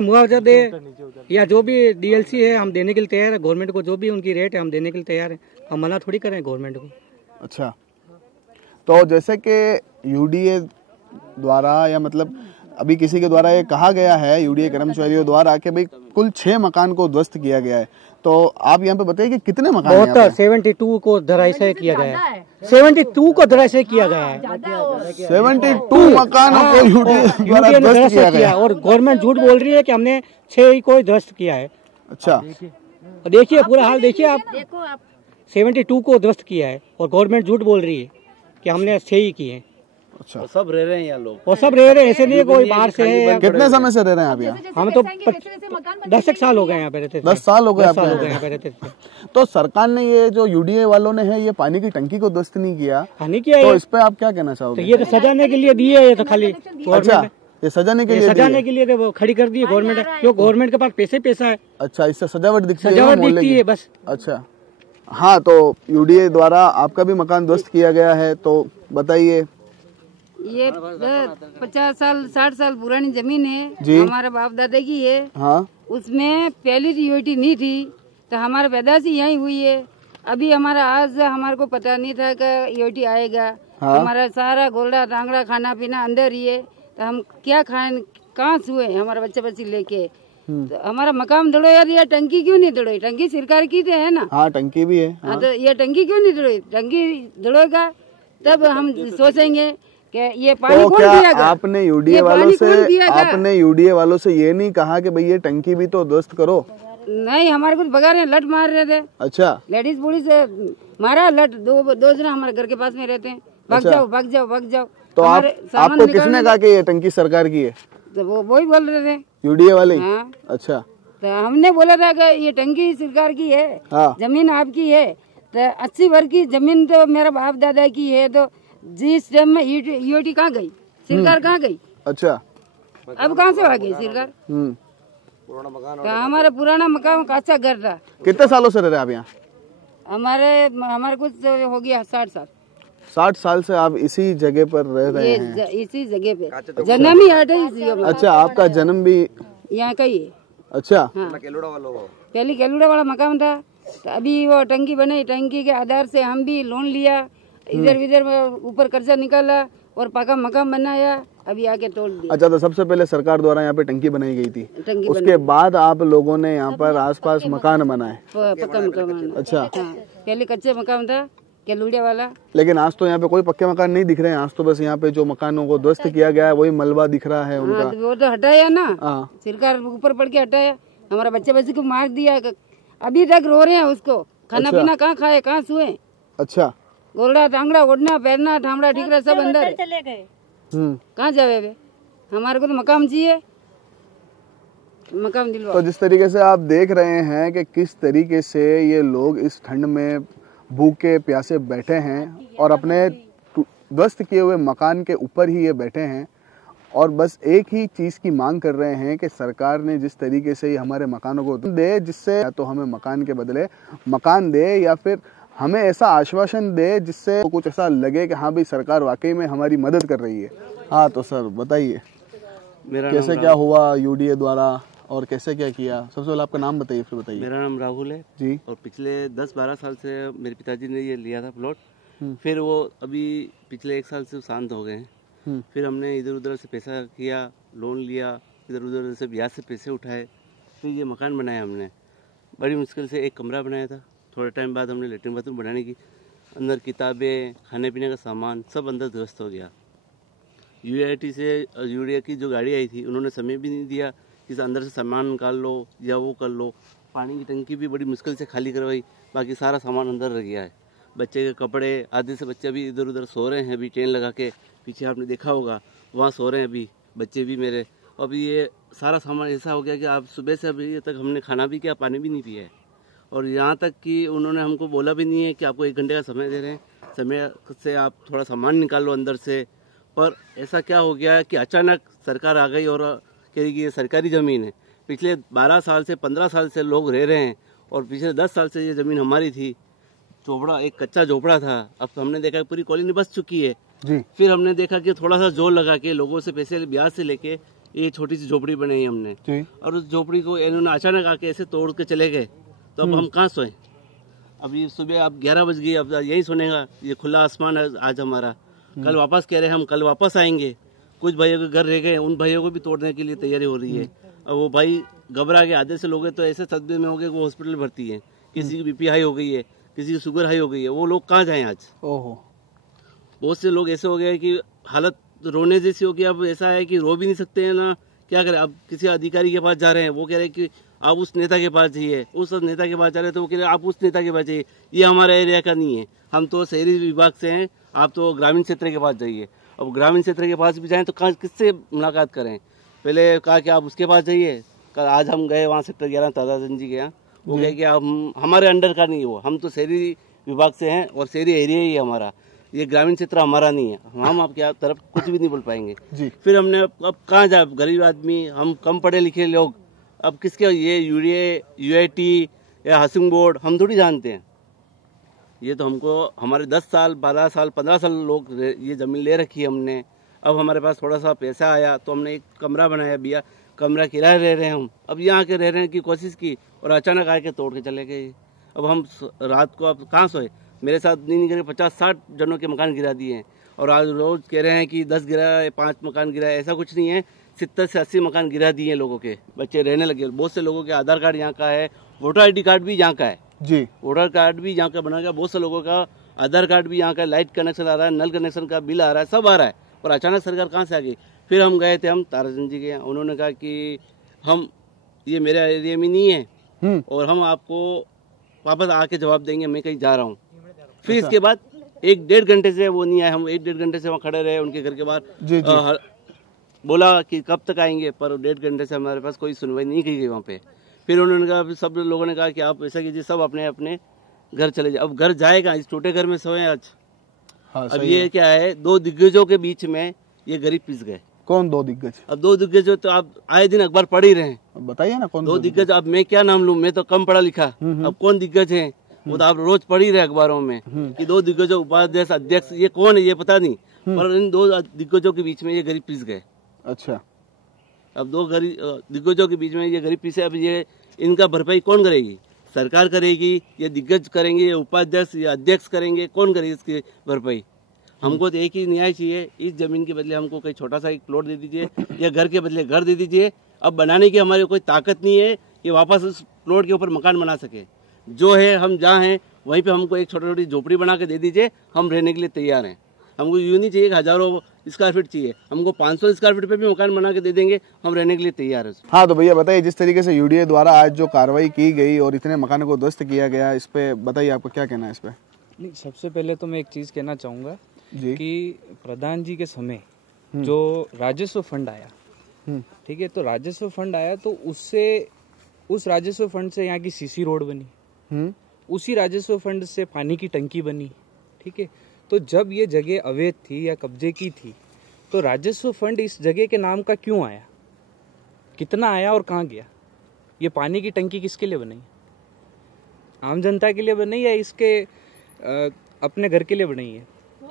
मुआवजा दे या जो भी डीएलसी है हम देने के लिए तैयार है। गवर्नमेंट को जो भी उनकी रेट है हम देने के लिए तैयार है, हम मना थोड़ी करें गवर्नमेंट को। अच्छा, तो जैसे कि यूडीए द्वारा या मतलब अभी किसी के द्वारा ये कहा गया है यूडीए कर्मचारियों द्वारा कि भाई कुल 6 मकान को ध्वस्त किया गया है, तो आप यहाँ पे बताइए कि कितने मकान हैं? 72 को धराशायी किया गया है। 72 को धराशायी किया गया है। 72 मकानों को यूडीए द्वारा ध्वस्त किया गया, और गवर्नमेंट झूठ बोल रही है कि हमने 6 को ध्वस्त किया है। अच्छा, देखिए पूरा हाल देखिए आप 72 को ध्वस्त किया है और गवर्नमेंट झूठ बोल रही है कि हमने सही किए हैं। अच्छा, सब रह रहे हैं यहाँ लोग, और सब रह रहे हैं, ऐसे नहीं है कोई बाहर से है। कितने समय से रह रहे हैं आप यहाँ? हम तो 10 साल हो गए यहाँ पे रहते। 10 साल हो गए आपको यहाँ पे रहते। तो सरकार ने ये जो यूडीए वालों ने है ये पानी की टंकी को ध्वस्त नहीं किया, तो इस पे आप क्या कहना चाहोगे? ये तो सजाने के लिए दिए, ये तो खाली अच्छा, ये सजाने के लिए वो खड़ी कर दी गवर्नमेंट, क्यों गवर्नमेंट के पास पैसा है। अच्छा, इससे सजावट दिखती है बस। अच्छा, हाँ, तो यूडीए द्वारा आपका भी मकान ध्वस्त किया गया है, तो बताइए। ये 50 साल 60 साल पुरानी जमीन है, हमारे बाप दादा की है। हाँ, उसमें पहली यूटी नहीं थी, तो हमारा पैदाशी यही हुई है। अभी हमारा आज हमारे को पता नहीं था कि यूटी आएगा। हाँ? हमारा सारा गोल्डा टांगड़ा खाना पीना अंदर ही है, तो हम क्या खाएं, कहाँ सोए हमारा बच्चे बच्ची लेके। तो हमारा मकान दड़ो यार, ये टंकी क्यों नहीं दड़ोई? टंकी सरकार की तो है ना। हाँ, टंकी भी है। हाँ, तो ये टंकी क्यों नहीं दड़ोई? टंकी दड़ोगा तब हम सोचेंगे कि ये पानी तो कौन क्या दिया? आपने यूडीए वालों से ये नहीं कहा कि भाई ये टंकी भी तो ध्वस्त करो? नहीं, हमारे कुछ बगा रहे, लट मार रहे थे। अच्छा, लेडीज पुलिस मारा लट, दो जना हमारे घर के पास में रहते हैं। भाग जाओ भाग जाओ भाग जाओ। तो आपको किसने कहा कि ये टंकी सरकार की है? तो वो ही बोल रहे थे, यूडीए वाले। हाँ। अच्छा, तो हमने बोला था कि ये टंकी सरकार की है। हाँ। जमीन आपकी है, तो 80 वर्ष की जमीन तो मेरा बाप दादा की है, तो जिस टाइम में यूटी कहाँ गई, सरकार कहाँ गई? अच्छा, अब कहाँ से आ गई सरकार? हमारा पुराना मकान कच्चा घर था। कितने सालों से रह रहे हैं आप यहाँ? हमारे कुछ हो गया 60 साल। 60 साल से आप इसी जगह पर रह रहे हैं? इसी जगह पे जन्म ही आता है। अच्छा, आपका जन्म भी यहाँ का ही है? अच्छा, हाँ। पहले केलुड़ा वाला मकान था, तो अभी वो टंकी बनी, टंकी के आधार से हम भी लोन लिया, इधर उधर ऊपर कर्जा निकाला और पक्का मकान बनाया, अभी आके तोड़ दिया। अच्छा, तो सबसे पहले सरकार द्वारा यहाँ पे टंकी बनाई गई थी, उसके बाद आप लोगों ने यहाँ पर आसपास मकान बनाए? पक्का मकान। अच्छा, हाँ, पहले कच्चे मकान था केलुड़िया वाला। लेकिन आज तो यहाँ पे कोई पक्के मकान नहीं दिख रहे हैं, आज तो बस यहाँ पे जो मकानों को ध्वस्त किया गया है वही मलबा दिख रहा है उनका। हाँ, वो तो हटाया ना, सरकार ऊपर पड़ के हटाया, हमारा बच्चे बच्चे को मार दिया, अभी तक रो रहे हैं उसको। खाना पीना कहाँ खाए, कहाँ सोए? अच्छा, गोलड़ा टांगड़ा ओढ़ना पहनना ठामड़ा ठिकरा सब अंदर चले गए। कहाँ जावे वे? हमारे को तो मकान चाहिए, मकान दिलवा। तो जिस तरीके से आप देख रहे हैं कि किस तरीके से ये लोग इस ठंड में भूखे प्यासे बैठे हैं और अपने ध्वस्त किए हुए मकान के ऊपर ही ये बैठे हैं और बस एक ही चीज़ की मांग कर रहे हैं कि सरकार ने जिस तरीके से हमारे मकानों को दे, जिससे या तो हमें मकान के बदले मकान दे या फिर हमें ऐसा आश्वासन दे जिससे कुछ ऐसा लगे कि हाँ भाई सरकार वाकई में हमारी मदद कर रही है। हाँ, तो सर बताइए कैसे क्या हुआ यूडीए द्वारा और कैसे क्या किया? सबसे पहले आपका नाम बताइए, फिर बताइए। मेरा नाम राहुल है जी। और पिछले 10-12 साल से मेरे पिताजी ने ये लिया था प्लॉट, फिर वो अभी पिछले 1 साल से शांत हो गए हैं। फिर हमने इधर उधर से पैसा किया, लोन लिया, इधर उधर से ब्याज से पैसे उठाए, फिर ये मकान बनाया हमने। बड़ी मुश्किल से एक कमरा बनाया था, थोड़े टाइम बाद हमने लेटरिन बाथरूम बनाने की, अंदर किताबें खाने पीने का सामान सब अंदर ध्वस्त हो गया। यूआईटी से यूरिया की जो गाड़ी आई थी उन्होंने समय भी नहीं दिया कि अंदर से सामान निकाल लो या वो कर लो। पानी की टंकी भी बड़ी मुश्किल से खाली करवाई, बाकी सारा सामान अंदर रह गया है। बच्चे के कपड़े, आधे से बच्चे अभी इधर उधर सो रहे हैं, अभी टेंट लगा के पीछे आपने देखा होगा वहाँ सो रहे हैं अभी बच्चे भी मेरे। अभी ये सारा सामान ऐसा हो गया कि आप सुबह से अभी तक हमने खाना भी किया, पानी भी नहीं पिया है। और यहाँ तक कि उन्होंने हमको बोला भी नहीं है कि आपको 1 घंटे का समय दे रहे हैं, समय से आप थोड़ा सामान निकाल लो अंदर से। पर ऐसा क्या हो गया कि अचानक सरकार आ गई और कह रही कि ये सरकारी ज़मीन है। पिछले 12 साल से 15 साल से लोग रह रहे हैं और पिछले 10 साल से ये ज़मीन हमारी थी। झोपड़ा, एक कच्चा झोपड़ा था, अब तो हमने देखा पूरी कॉलोनी बस चुकी है जी। फिर हमने देखा कि थोड़ा सा जोर लगा के लोगों से पैसे ब्याज से लेके ये छोटी सी झोपड़ी बनाई हमने जी। और उस झोपड़ी को इन्होंने अचानक आके ऐसे तोड़ के चले गए, तो अब हम कहाँ सोए? अभी सुबह अब 11 बज गई, अब यही सुनेगा। ये खुला आसमान है आज हमारा, कल वापस कह रहे हैं हम कल वापस आएंगे। कुछ भाइयों के घर रह गए, उन भाइयों को भी तोड़ने के लिए तैयारी हो रही है। और वो भाई घबरा के आधे से लोग तो ऐसे सदमे में हो गए वो हॉस्पिटल भर्ती है। किसी की बीपी हाई हो गई है, किसी की शुगर हाई हो गई है, वो लोग कहाँ जाएं आज? ओहो, बहुत से लोग ऐसे हो गए कि हालत रोने जैसी हो गई। अब ऐसा है कि रो भी नहीं सकते हैं ना, क्या करें? अब किसी अधिकारी के पास जा रहे हैं, वो कह रहे हैं कि आप उस नेता के पास जाइए, उस नेता के पास चले तो वो कह रहे आप उस नेता के पास जाइए, ये हमारा एरिया का नहीं है, हम तो शहरी विभाग से हैं, आप तो ग्रामीण क्षेत्र के पास जाइए। अब ग्रामीण क्षेत्र के पास भी जाएं तो किससे मुलाकात करें? पहले कहा कि आप उसके पास जाइए, आज हम गए वहाँ सेक्टर 11 ताराचंद जी के यहाँ, वो कहे कि हम हमारे अंडर का नहीं, वो हम तो शहरी विभाग से हैं और शहरी एरिया ही हमारा, ये ग्रामीण क्षेत्र हमारा नहीं है, हम आपके तरफ कुछ भी नहीं बोल पाएंगे जी। फिर हमने अब कहाँ जाए, गरीब आदमी, हम कम पढ़े लिखे लोग, अब किसके ये UIT या हाउसिंग बोर्ड हम थोड़ी जानते हैं। ये तो हमको हमारे 10 साल 12 साल 15 साल लोग ये ज़मीन ले रखी है हमने। अब हमारे पास थोड़ा सा पैसा आया तो हमने एक कमरा बनाया, भैया कमरा किराए रह रहे हैं हम, अब यहाँ के रह रहे हैं की कोशिश की और अचानक आके तोड़ के चले गए। अब हम रात को अब कहाँ सोए, मेरे साथ नहीं करे 50-60 जनों के मकान गिरा दिए हैं और आज रोज कह रहे हैं कि 10 गिरा है, 5 मकान गिरा है, ऐसा कुछ नहीं है, 70 से 80 मकान गिरा दिए हैं, लोगों के बच्चे रहने लगे। बहुत से लोगों के आधार कार्ड यहाँ का है, वोटर ID कार्ड भी यहाँ का है जी, वोटर कार्ड भी यहाँ का बना गया, बहुत से लोगों का आधार कार्ड भी यहाँ का, लाइट कनेक्शन आ रहा है, नल कनेक्शन का बिल आ रहा है, सब आ रहा है, और अचानक सरकार कहाँ से आ गई। फिर हम गए थे हम ताराचंद जी के यहाँ, उन्होंने कहा कि हम ये मेरे एरिया में नहीं है और हम आपको वापस आके जवाब देंगे, मैं कहीं जा रहा हूँ। फिर इसके बाद 1-1.5 घंटे से वो नहीं आए, हम 1-1.5 घंटे से वहाँ खड़े रहे उनके घर के बाहर, बोला कि कब तक आएंगे, पर 1.5 घंटे से हमारे पास कोई सुनवाई नहीं की गई वहाँ पे। फिर उन्होंने कहा, सब लोगों ने कहा कि आप ऐसा कीजिए, सब अपने अपने घर चले जाए। अब घर जाएगा, इस टूटे घर में सोए आज। हाँ, अब ये क्या है, 2 दिग्गजों के बीच में ये गरीब पिस गए। कौन 2 दिग्गज? अब 2 दिग्गज तो आप आए दिन अखबार पढ़ ही रहे हैं, बताइए ना कौन 2 दिग्गज। अब मैं क्या नाम लूं, मैं तो कम पढ़ा लिखा, अब कौन दिग्गज है वो तो आप रोज पढ़ ही रहे अखबारों में कि 2 दिग्गजों, उपाध्यक्ष, अध्यक्ष, ये कौन है ये पता नहीं, पर इन 2 दिग्गजों के बीच में ये गरीब पिस गए। अच्छा, अब 2 गरीब दिग्गजों के बीच में ये गरीब पिसे, अब ये इनका भरपाई कौन करेगी? सरकार करेगी, ये दिग्गज करेंगे, ये उपाध्यक्ष या अध्यक्ष करेंगे, कौन करेगी इसकी भरपाई? हमको तो एक ही न्याय चाहिए, इस जमीन के बदले हमको कोई छोटा सा एक प्लॉट दे दीजिए या घर के बदले घर दे दीजिए। अब बनाने की हमारी कोई ताकत नहीं है कि वापस उस प्लॉट के ऊपर मकान बना सके। जो है हम जहाँ हैं वहीं पे हमको एक छोटी छोटी झोपड़ी बना के दे दीजिए, हम रहने के लिए तैयार हैं। हमको यूँ नहीं चाहिए 1000 स्क्वायर फीट चाहिए, हमको 500 स्क्वायर फीट पे भी मकान बना के दे देंगे, हम रहने के लिए तैयार हैं। हाँ, तो भैया बताइए, जिस तरीके से UDA द्वारा आज जो कार्रवाई की गई और इतने मकानों को ध्वस्त किया गया, इस पे बताइए आपका क्या कहना है इस पे? नहीं, सबसे पहले तो मैं एक चीज़ कहना चाहूँगा कि प्रधान जी के समय जो राजस्व फंड आया, ठीक है, तो राजस्व फंड आया तो उससे, उस राजस्व फंड से यहाँ की CC रोड बनी, उसी राजस्व फंड से पानी की टंकी बनी, ठीक है। तो जब ये जगह अवैध थी या कब्जे की थी तो राजस्व फंड इस जगह के नाम का क्यों आया, कितना आया और कहाँ गया? ये पानी की टंकी किसके लिए बनाई? आम जनता के लिए बनाई या इसके अपने घर के लिए बनाई है?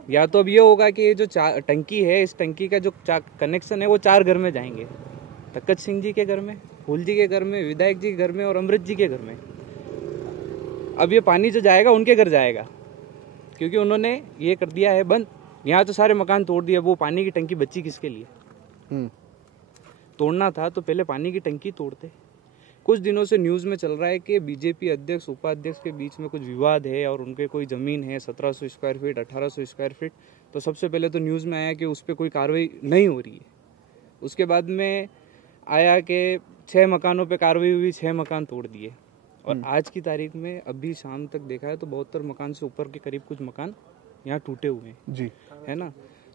या तो अब ये होगा कि ये जो टंकी है, इस टंकी का जो कनेक्शन है वो 4 घर में जाएंगे, तखत सिंह जी के घर में, फूल जी के घर में, विधायक जी के घर में और अमृत जी के घर में। अब ये पानी जो जाएगा उनके घर जाएगा, क्योंकि उन्होंने ये कर दिया है बंद। यहाँ तो सारे मकान तोड़ दिए, वो पानी की टंकी बची किसके लिए? तोड़ना था तो पहले पानी की टंकी तोड़ते। कुछ दिनों से न्यूज़ में चल रहा है कि BJP अध्यक्ष उपाध्यक्ष के बीच में कुछ विवाद है और उनके कोई ज़मीन है 1700 स्क्वायर फीट, 1800 स्क्वायर फीट। तो सबसे पहले तो न्यूज़ में आया कि उस पर कोई कार्रवाई नहीं हो रही है। उसके बाद में आया कि 6 मकानों पे कार्रवाई हुई, 6 मकान तोड़ दिए। और आज की तारीख में अभी शाम तक देखा है तो 72 मकान से ऊपर के करीब कुछ मकान यहाँ टूटे हुए हैं जी, है ना।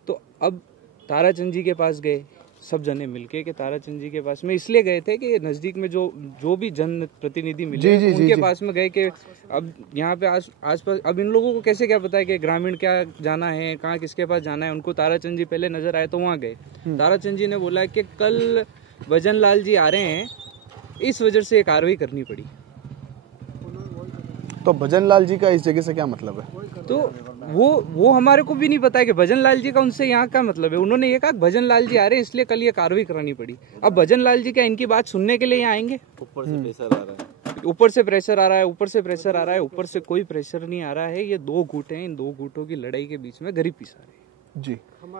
तो अब ताराचंद जी के पास गए सब जने मिलके कि ताराचंद जी के पास में इसलिए गए थे कि नज़दीक में जो भी जन प्रतिनिधि मिले उनके पास में गए कि अब यहाँ पे आसपास अब इन लोगों को कैसे क्या पता है कि ग्रामीण क्या जाना है, कहाँ किसके पास जाना है। उनको ताराचंद जी पहले नजर आए तो वहाँ गए। ताराचंद जी ने बोला कि कल भजन लाल जी आ रहे हैं, इस वजह से कार्रवाई करनी पड़ी। तो भजन लाल जी का इस जगह से क्या मतलब है? तो वो हमारे को भी नहीं पता है कि भजन लाल जी का उनसे यहाँ का मतलब है। उन्होंने ये कहा भजन लाल जी आ रहे हैं इसलिए कल ये कार्रवाई करानी पड़ी। अब भजन लाल जी क्या इनकी बात सुनने के लिए यहाँ आएंगे? ऊपर से प्रेशर आ रहा है, ऊपर से प्रेशर आ रहा है, ऊपर से प्रेशर आ रहा है, ऊपर से कोई प्रेशर नहीं आ रहा है। ये 2 गुट हैं, इन 2 गुटों की लड़ाई के बीच में गरीब पिसा रहे जी,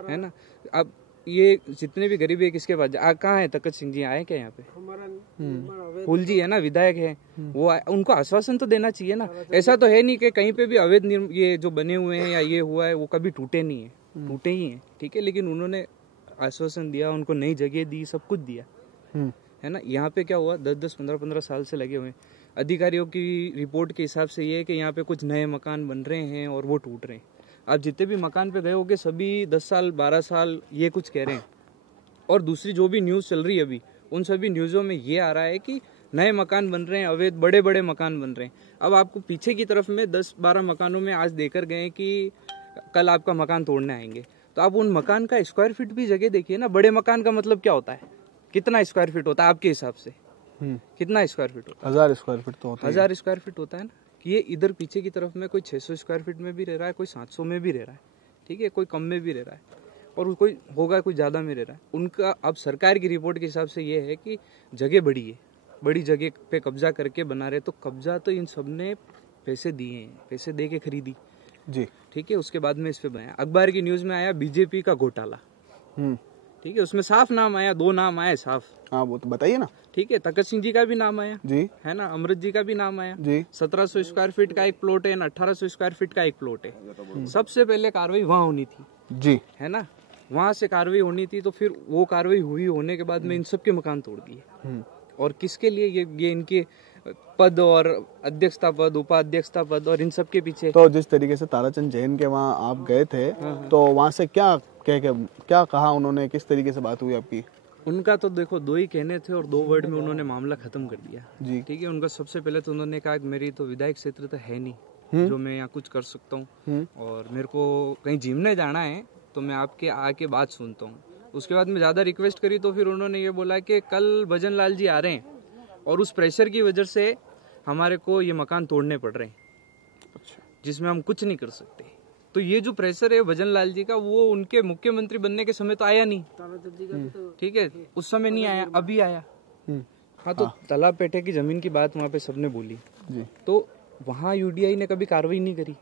है ना। अब ये जितने भी गरीब है किसके पास कहाँ है? तखत सिंह जी आए क्या यहाँ पे? फूल जी है ना, विधायक है, वो उनको आश्वासन तो देना चाहिए ना। ऐसा तो है नहीं कि कहीं पे भी अवैध ये जो बने हुए हैं या ये हुआ है वो कभी टूटे नहीं है, टूटे ही हैं, ठीक है। लेकिन उन्होंने आश्वासन दिया, उनको नई जगह दी, सब कुछ दिया, है ना। यहाँ पे क्या हुआ, 10-10, 15-15 साल से लगे हुए हैं। अधिकारियों की रिपोर्ट के हिसाब से ये है कि यहाँ पे कुछ नए मकान बन रहे हैं और वो टूट रहे हैं। आप जितने भी मकान पे गए होगे सभी 10 साल 12 साल ये कुछ कह रहे हैं। और दूसरी जो भी न्यूज़ चल रही है अभी, उन सभी न्यूज़ों में ये आ रहा है कि नए मकान बन रहे हैं, अवैध बड़े बड़े मकान बन रहे हैं। अब आपको पीछे की तरफ में 10-12 मकानों में आज देकर गए कि कल आपका मकान तोड़ने आएंगे, तो आप उन मकान का स्क्वायर फीट भी जगह देखिए ना। बड़े मकान का मतलब क्या होता है, कितना स्क्वायर फीट होता है आपके हिसाब से? कितना स्क्वायर फीट होता है? 1000 स्क्वायर फीट तो होता है। 1000 स्क्वायर फीट होता है ना। कि ये इधर पीछे की तरफ में कोई 600 स्क्वायर फीट में भी रह रहा है, कोई 700 में भी रह रहा है, ठीक है, कोई कम में भी रह रहा है, और कोई होगा कोई ज़्यादा में रह रहा है। उनका अब सरकार की रिपोर्ट के हिसाब से ये है कि जगह बड़ी है, बड़ी जगह पे कब्जा करके बना रहे। तो कब्जा तो इन सब ने पैसे दिए हैं, पैसे दे के खरीदी जी, ठीक है। उसके बाद में इस पे बनाया, अखबार की न्यूज़ में आया बीजेपी का घोटाला, ठीक है, उसमें साफ नाम आया, 2 नाम आए साफ। हाँ वो तो बताइए ना। ठीक है, तखत सिंह जी का भी नाम आया जी, है ना, अमृत जी का भी नाम आया जी। 1700 स्क्वायर फीट का एक प्लॉट है, 1800 स्क्वायर फीट का एक प्लॉट है। सबसे पहले कार्रवाई वहाँ होनी थी जी, है ना, वहाँ से कार्रवाई होनी थी। तो फिर वो कार्रवाई हुई, होने के बाद में इन सब के मकान तोड़ दिए। और किसके लिए? ये इनके पद और अध्यक्षता पद, उपाध्यक्षता पद, और इन सब के पीछे। तो जिस तरीके से ताराचंद जैन के वहाँ आप गए थे, तो वहाँ से क्या कहा उन्होंने, किस तरीके से बात हुई आपकी? उनका तो देखो 2 ही कहने थे और 2 वर्ड में उन्होंने मामला खत्म कर दिया जी, ठीक है। उनका सबसे पहले तो उन्होंने कहा कि मेरी तो विधायक क्षेत्र तो है नहीं जो मैं यहाँ कुछ कर सकता हूँ, और मेरे को कहीं जिमने जाना है तो मैं आपके आके बात सुनता हूँ। उसके बाद में ज़्यादा रिक्वेस्ट करी तो फिर उन्होंने ये बोला कि कल भजन लाल जी आ रहे हैं और उस प्रेशर की वजह से हमारे को ये मकान तोड़ने पड़ रहे हैं, जिसमें हम कुछ नहीं कर सकते। तो ये जो प्रेशर है भजन लाल जी का, वो उनके मुख्यमंत्री बनने के समय तो आया नहीं, ठीक है, उस समय नहीं आया, अभी आया। हाँ, तो तालाब पेटे की जमीन की बात वहाँ पे सबने बोली जी। तो वहाँ यूडीआई ने कभी कार्रवाई नहीं करी,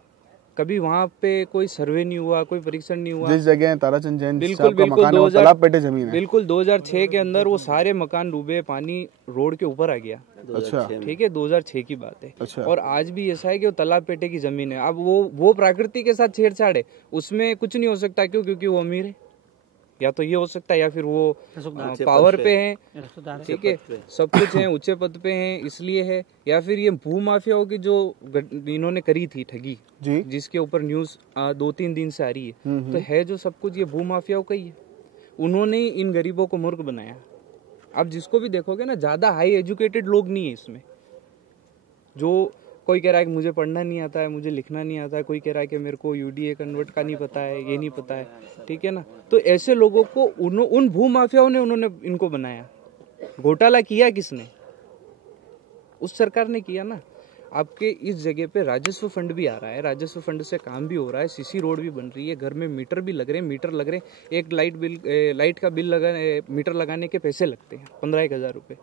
कभी वहाँ पे कोई सर्वे नहीं हुआ, कोई परीक्षण नहीं हुआ। जिस जगह ताराचंद जैन बिल्कुल का मकान है, वो तालाब पेटे जमीन है। बिल्कुल 2006 के अंदर वो सारे मकान डूबे, पानी रोड के ऊपर आ गया। अच्छा, ठीक है, 2006 की बात है। अच्छा। और आज भी ऐसा है कि वो तालाब पेटे की जमीन है। अब वो प्रकृति के साथ छेड़छाड़ है, उसमें कुछ नहीं हो सकता। क्यों? क्योंकि वो अमीर है, या तो ये हो सकता है, या फिर वो पावर पे है, ठीक है, सब कुछ है, ऊंचे पद पे हैं इसलिए है, या फिर ये भू माफियाओं की जो इन्होंने करी थी ठगी जी, जिसके ऊपर न्यूज 2-3 दिन से आ रही है, तो है जो सब कुछ ये भू माफियाओं का ही है। उन्होंने ही इन गरीबों को मूर्ख बनाया। अब जिसको भी देखोगे ना, ज्यादा हाई एजुकेटेड लोग नहीं है इसमें। जो कोई कह रहा है कि मुझे पढ़ना नहीं आता है, मुझे लिखना नहीं आता है, कोई कह रहा है कि मेरे को यूडीए कन्वर्ट का नहीं पता है, ये नहीं पता है, ठीक है ना। तो ऐसे लोगों को उन भू माफियाओं ने उन्होंने इनको बनाया। घोटाला किया किसने? उस सरकार ने किया ना। आपके इस जगह पे राजस्व फंड भी आ रहा है, राजस्व फंड से काम भी हो रहा है, सीसी रोड भी बन रही है, घर में मीटर भी लग रहे हैं, एक लाइट का बिल मीटर लगाने के पैसे लगते हैं 15,000 रुपए।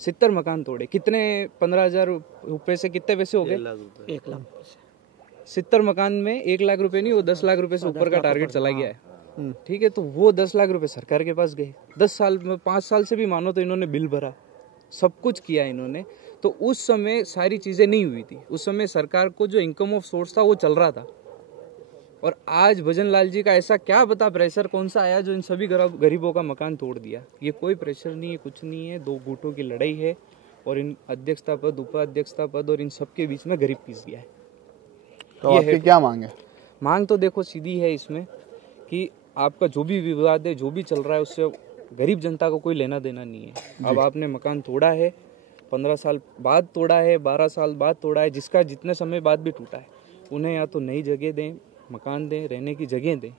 70 मकान तोड़े, कितने 15,000 रुपए से कितने पैसे हो गए? 1 लाख। 70 मकान में 1 लाख रुपए नहीं, वो 10 लाख रुपए से ऊपर का टारगेट चला गया है, ठीक है। तो वो 10 लाख रुपए सरकार के पास गए। 10 साल में 5 साल से भी मानो तो इन्होंने बिल भरा, सब कुछ किया इन्होंने। तो उस समय सारी चीजें नहीं हुई थी। उस समय सरकार को जो इनकम ऑफ सोर्स था वो चल रहा था। और आज भजन लाल जी का ऐसा क्या पता प्रेशर कौन सा आया जो इन सभी गरीबों का मकान तोड़ दिया। ये कोई प्रेशर नहीं है, कुछ नहीं है, 2 गुटों की लड़ाई है, और इन अध्यक्षता पद, उपाध्यक्षता पद और इन सबके बीच में गरीब पीस गया है। तो आपकी क्या मांग है? मांग तो देखो सीधी है इसमें कि आपका जो भी विवाद है, जो भी चल रहा है, उससे गरीब जनता को कोई लेना देना नहीं है। अब आपने मकान तोड़ा है, 15 साल बाद तोड़ा है, 12 साल बाद तोड़ा है, जिसका जितने समय बाद भी टूटा है, उन्हें या तो नई जगह दें, मकान दें, रहने की जगह दें।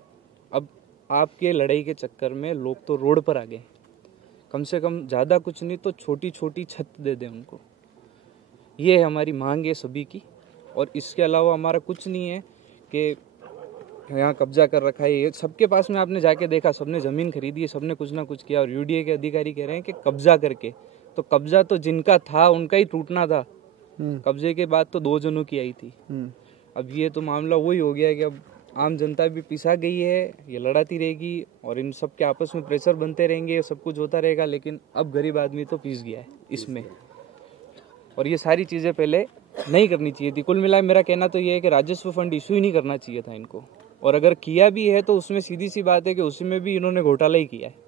अब आपके लड़ाई के चक्कर में लोग तो रोड पर आ गए। कम से कम ज़्यादा कुछ नहीं तो छोटी छोटी छत दे दें उनको। ये है हमारी मांग है सभी की। और इसके अलावा हमारा कुछ नहीं है कि यहाँ कब्जा कर रखा है। ये सबके पास में आपने जाके देखा, सबने ज़मीन खरीदी है, सबने कुछ ना कुछ किया। और यूडीए के अधिकारी कह रहे हैं कि कब्जा करके, तो कब्जा तो जिनका था उनका ही टूटना था। कब्जे के बाद तो 2 जनों की आई थी। अब ये तो मामला वही हो गया है कि अब आम जनता भी पिसा गई है, ये लड़ाती रहेगी और इन सब के आपस में प्रेशर बनते रहेंगे, सब कुछ होता रहेगा। लेकिन अब गरीब आदमी तो पिस गया है इसमें, और ये सारी चीज़ें पहले नहीं करनी चाहिए थी। कुल मिलाकर मेरा कहना तो ये है कि राजस्व फंड इशू ही नहीं करना चाहिए था इनको, और अगर किया भी है तो उसमें सीधी सी बात है कि उसमें भी इन्होंने घोटाला ही किया है।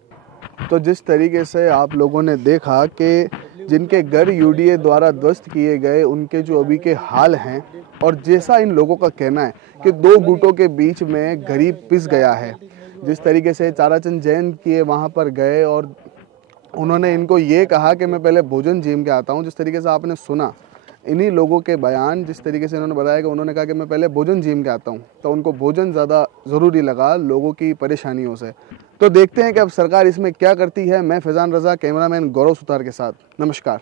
तो जिस तरीके से आप लोगों ने देखा कि जिनके घर यूडीए द्वारा ध्वस्त किए गए उनके जो अभी के हाल हैं, और जैसा इन लोगों का कहना है कि दो गुटों के बीच में गरीब पिस गया है। जिस तरीके से ताराचंद जैन किए वहाँ पर गए और उन्होंने इनको ये कहा कि मैं पहले भोजन जीम के आता हूँ। जिस तरीके से आपने सुना इन्हीं लोगों के बयान, जिस तरीके से इन्होंने बताया कि उन्होंने कहा कि मैं पहले भोजन जीम के आता हूँ, तो उनको भोजन ज़्यादा ज़रूरी लगा लोगों की परेशानियों से। तो देखते हैं कि अब सरकार इसमें क्या करती है। मैं फैज़ान रज़ा, कैमरामैन गौरव सुतार के साथ, नमस्कार।